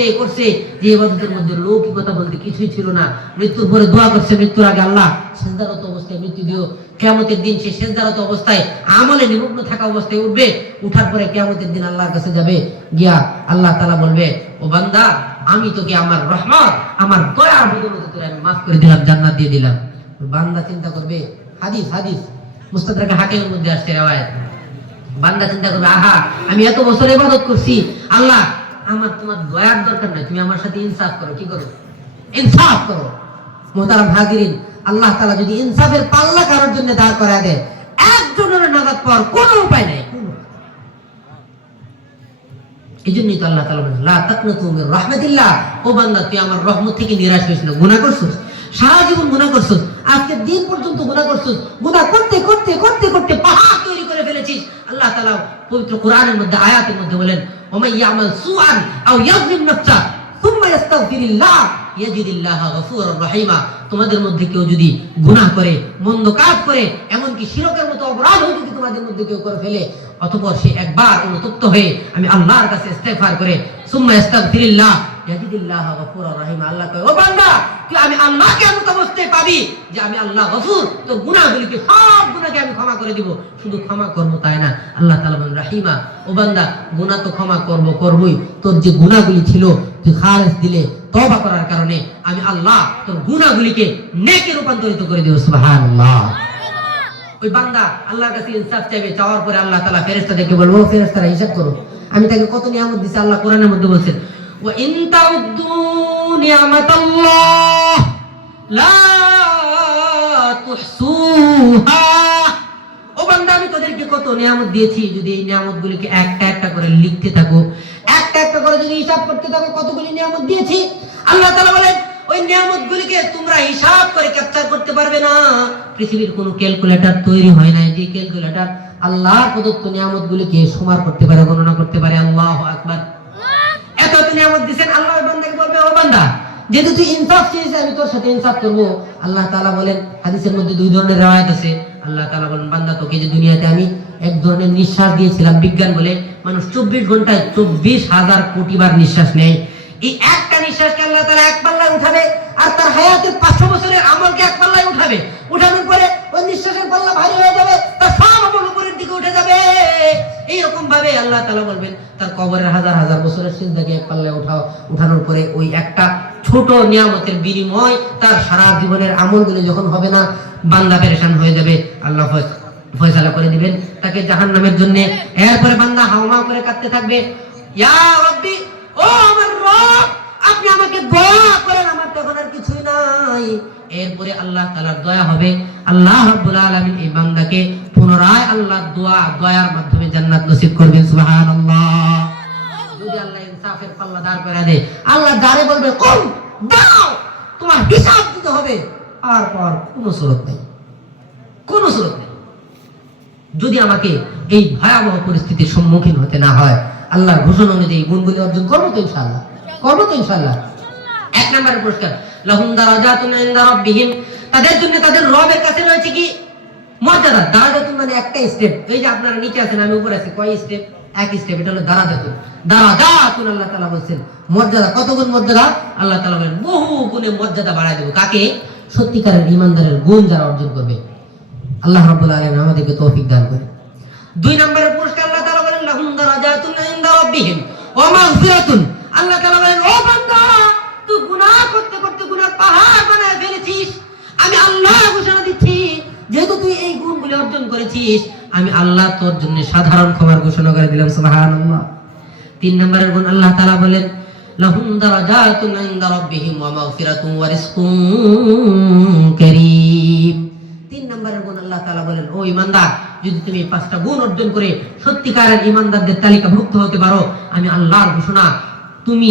যে ইবাদতের মধ্যে লৌকিকতা বলতে কিছুই ছিল না। মৃত্যুর পরে দোয়া করছে, মৃত্যুর আগে আল্লাহ সিজদারত অবস্থায় মৃত্যু দিও। কিয়ামতের দিন সে সিজদারত অবস্থায় আমলে নিমগ্ন থাকা অবস্থায় উঠবে। উঠার পরে কিয়ামতের দিন আল্লাহর কাছে যাবে, গিয়া আল্লাহ তাআলা বলবে, ও বান্দা, আমি তোকে আমার রহমত, আমার দয়ার বদৌলতে তোরে আমি মাফ করে দিলাম, জান্নাত দিয়ে দিলাম। বান্দা চিন্তা করবে, হাদিস মুস্তাদরাক হাকিমের মধ্যে আসছে riwayat। বান্দা চিন্তা করবে, আহা, আমি এত বছর ইবাদত করছি, আল্লাহ আমার তোমার দয়ার দরকার নাই, তুমি আমার সাথে ইনসাফ করো। কি করো? ইনসাফ করো। মুহতারাম হাজিরিন, আল্লাহ তাআলা যদি ইনসাফের পাল্লা কারোর জন্য দাঁড় করায় দেয়, একজনের নাজাত পাওয়ার কোনো উপায় নাই। এইজন্যই তো আল্লাহ তাআলা বলেন, লা তাকনাতু মির রাহমাতিল্লাহ। ও বান্দা, তুই আমার রহমত থেকে নিরাশ হইস না। গুনাহ করছিস, সারা জীবন গুনাহ করছিস, আজকে দিন পর্যন্ত গুনাহ করছিস, গুনাহ করতে করতে করতে করতে পাহাড় তৈরি করে ফেলেছিস। আল্লাহ তাআলা পবিত্র কোরআনের মধ্যে আয়াতের মধ্যে বলেন, ওমাই ইয়ামাল সুআন আও ইয়াযলিম নাফসা সুম্মা ইস্তাগফিরিল্লাহ ইয়াজিদিল্লাহা গফুরুর রহিমা। তোমাদের মধ্যে কেউ যদি গুনাহ করে, মন্দ কাজ করে, এমনকি শিরকের মতো অপরাধ যদি তোমাদের মধ্যে কেউ করে ফেলে, অতঃপর সে একবার অনুতপ্ত হয়ে আমি আল্লাহর কাছে ইস্তেগফার করে, সুম্মা ইস্তাগফিরিল্লাহ ইয়াজিদিল্লাহা গফুরুর রহিমা। আল্লাহ কয়, ও বান্দা, তুই আমি আল্লাহকে এমন অবস্থায় পাবি যে আমি আল্লাহ গফুর, তোর গুনাহগুলিকে, সব গুনাহকে আমি ক্ষমা করে দিব। শুধু ক্ষমা করব তাই না, আল্লাহ তাআলা বলেন রহিমা। ও বান্দা, গুনাহ তো ক্ষমা করবই, তোর যে গুনাহগুলি ছিল তুই খালেস দিলে, তওবা করার কারণে আমি আল্লাহ তোর গুনাহগুলিকে নেকে রূপান্তরিত করে দেব। সুবহানাল্লাহ। ওই বান্দা আল্লাহর কাছে ইনসাফ চাইবে, চাওয়ার পরে আল্লাহ তাআলা ফেরেশতাদেরকে বলবো, ফেরেশতারা হিসাব করো, আমি তাকে কত নিয়ামত দিয়েছি। আল্লাহ কোরআনের মধ্যে বলেছেন, ওয়া ইন তাউদ্দু নিয়ামাতাল্লাহ লা তুহসুহা। ও বান্দা, আমি তোদেরকে কত নিয়ামত দিয়েছি, যদি এই নিয়ামতগুলিকে একটা একটা করে লিখতে থাকো, একটা একটা করে যদি হিসাব করতে থাকো কতগুলি নিয়ামত দিয়েছি, আল্লাহ তাআলা বলেন ওই নিয়ামতগুলিকে তোমরা হিসাব করে ক্যাপচার করতে পারবে না। পৃথিবীর কোনো ক্যালকুলেটর তৈরি হয় না যে ক্যালকুলেটর আল্লাহর প্রদত্ত নিয়ামতগুলিকে সমার করতে পারে, গণনা করতে পারে। আল্লাহু আকবার। এত নিয়ামত দিবেন, আল্লাহ ওই বান্দাকে বলবে, ও বান্দা, যেহেতু তুই ইনসাফ চেয়েছিস, আমি তোর সাথে ইনসাফ করব। আল্লাহ তাআলা বলেন, হাদিসের মধ্যে দুই ধরনের riwayat আছে। আল্লাহ তাআলা বলেন, বান্দা, তোকে যে দুনিয়াতে আমি এক ধরনের নিঃশ্বাস দিয়েছিলাম, বিজ্ঞান বলে মানুষ 24 ঘন্টায় 24,000 কোটি বার নিঃশ্বাস নেয়। এই একটা নিঃশ্বাসকে আল্লাহ তাআলা এক পাল্লায় উঠাবে, আর তার হায়াতের 500 বছরের আমলকে এক পাল্লায় উঠাবে। উঠানোর পরে ওই নিঃশ্বাসের পাল্লা ভারী হয়ে যাবে, তার সব আমল উপরের দিকে উঠে যাবে। এইরকম ভাবে আল্লাহ তাআলা বলবেন, তার কবরের হাজার হাজার বছরের সিজদাকে এক পাল্লায় উঠানোর পরে ওই একটা ছোট নিয়ামতের বিনিময় তার সারা জীবনের আমলগুলো যখন হবে না, বান্দা পেরেশান হয়ে যাবে। আল্লাহ ফয়সালা করে দিবেন তাকে জাহান্নামের জন্য। এরপরে বান্দা হাওমাও করে কাঁদতে থাকবে, ইয়া রাব্বি, ও আমার রব, আপনি আমাকে দয়া করেন, আমার তো এখন আর কিছুই নাই। এরপরে আল্লাহ তাআলার দয়া হবে, আল্লাহ রাব্বুল আলামিন এই বান্দাকে পুনরায় আল্লাহর দয়ার মাধ্যমে জান্নাত নসিব করবেন। সুবহানাল্লাহ। যদি আল্লাহ ইনসাফের পাল্লা দাঁড় করে দেয়, আল্লাহ যারে বলবে কোন দাও, তোমার হিসাব দিতে হবে, আর পর কোনো সুরত নেই, কোনো সুরত নেই। যদি আমাকে এই ভয়াবহ পরিস্থিতির সম্মুখীন হতে না হয়, আল্লাহর ঘোষণা অনুযায়ী গুণগুলি অর্জন করবো তো ইনশাআল্লাহ, করবো তো ইনশাআল্লাহ। এক নম্বরের পুরস্কার, লাহুম দারাজাতুন ইনদা রাব্বিহিম, তাদের জন্য তাদের রবের কাছে রয়েছে কি মর্যাদা। দারাজাতুন মানে একটা স্টেপ। এই যে আপনারা নিচে আছেন, আমি উপরে আছি, কয় স্টেপ? এক স্টেপ, এটা হলো দারাজাতুন। দারাজাতুন আল্লাহ তাআলা বলছেন মর্যাদা, কত গুণ মর্যাদা? আল্লাহ তাআলা বলেন বহু গুণে মর্যাদা বাড়ায় দেব। কাকে? সত্যিকারের ঈমানদারের গুণ যারা অর্জন করবে। আল্লাহ রাব্বুল আলামিন আমাদেরকে তৌফিক দান করে। 2 নম্বরের পুরস্কার আল্লাহ তাআলা বলেন লাহুম দারাজাতুন ইনদা রাব্বিহিম ওয়া মাগফিরাতুন। আল্লাহ তাআলা বলেন ও বান্দা, তুই গুনাহ করতে করতে গুনার পাহাড় বানায় ফেলেছিস, আমি আল্লাহ ঘোষণা দিচ্ছি যেহেতু তুই এই গুণগুলি অর্জন করেছিস, আমি আল্লাহ তোর জন্য সাধারণ ক্ষমার ঘোষণা করে দিলাম। সুবহানাল্লাহ। 3 নম্বরের গুণ আল্লাহ তাআলা বলেন লাহুম দারাজাতুন ইনদা রাব্বিহিম ওয়া মাগফিরাতুন ওয়া রিজকুন কারীম। 3 নম্বরের গুণ আল্লাহ তাআলা বলেন ও ঈমানদার, যদি তুমি এই 5টা গুণ অর্জন করে সত্যিকারের ঈমানদারদের তালিকাভুক্ত হতে পারো, আমি আল্লাহর ঘোষণা, তুমি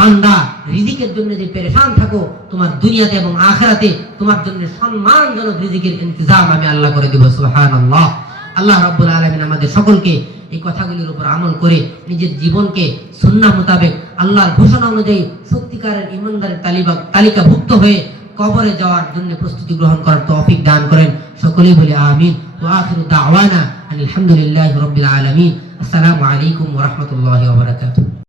বান্দা রিজিকের জন্য যে পেরেশান থাকো, তোমার দুনিয়াতে এবং আখিরাতে তোমার জন্য সম্মানজনক রিজিকের ইন্তজাম আমি আল্লাহ করে দেব। সুবহানাল্লাহ। আল্লাহ রাব্বুল আলামিন আমাদের সকলকে এই কথাগুলির উপর আমল করে নিজের জীবনকে সুন্নাহ মোতাবেক আল্লাহর ঘোষণা অনুযায়ী সত্যিকারের ঈমানদারের তালিকাভুক্ত হয়ে কবরে যাওয়ার জন্য প্রস্তুতি গ্রহণ করার তৌফিক দান করেন। সকলেই বলি আমিন। ওয়া আখিরু দাওয়ানা আলহামদুলিল্লাহি রাব্বিল আলামিন। আসসালামু আলাইকুম ওয়া রাহমাতুল্লাহি ওয়া বারাকাতুহু।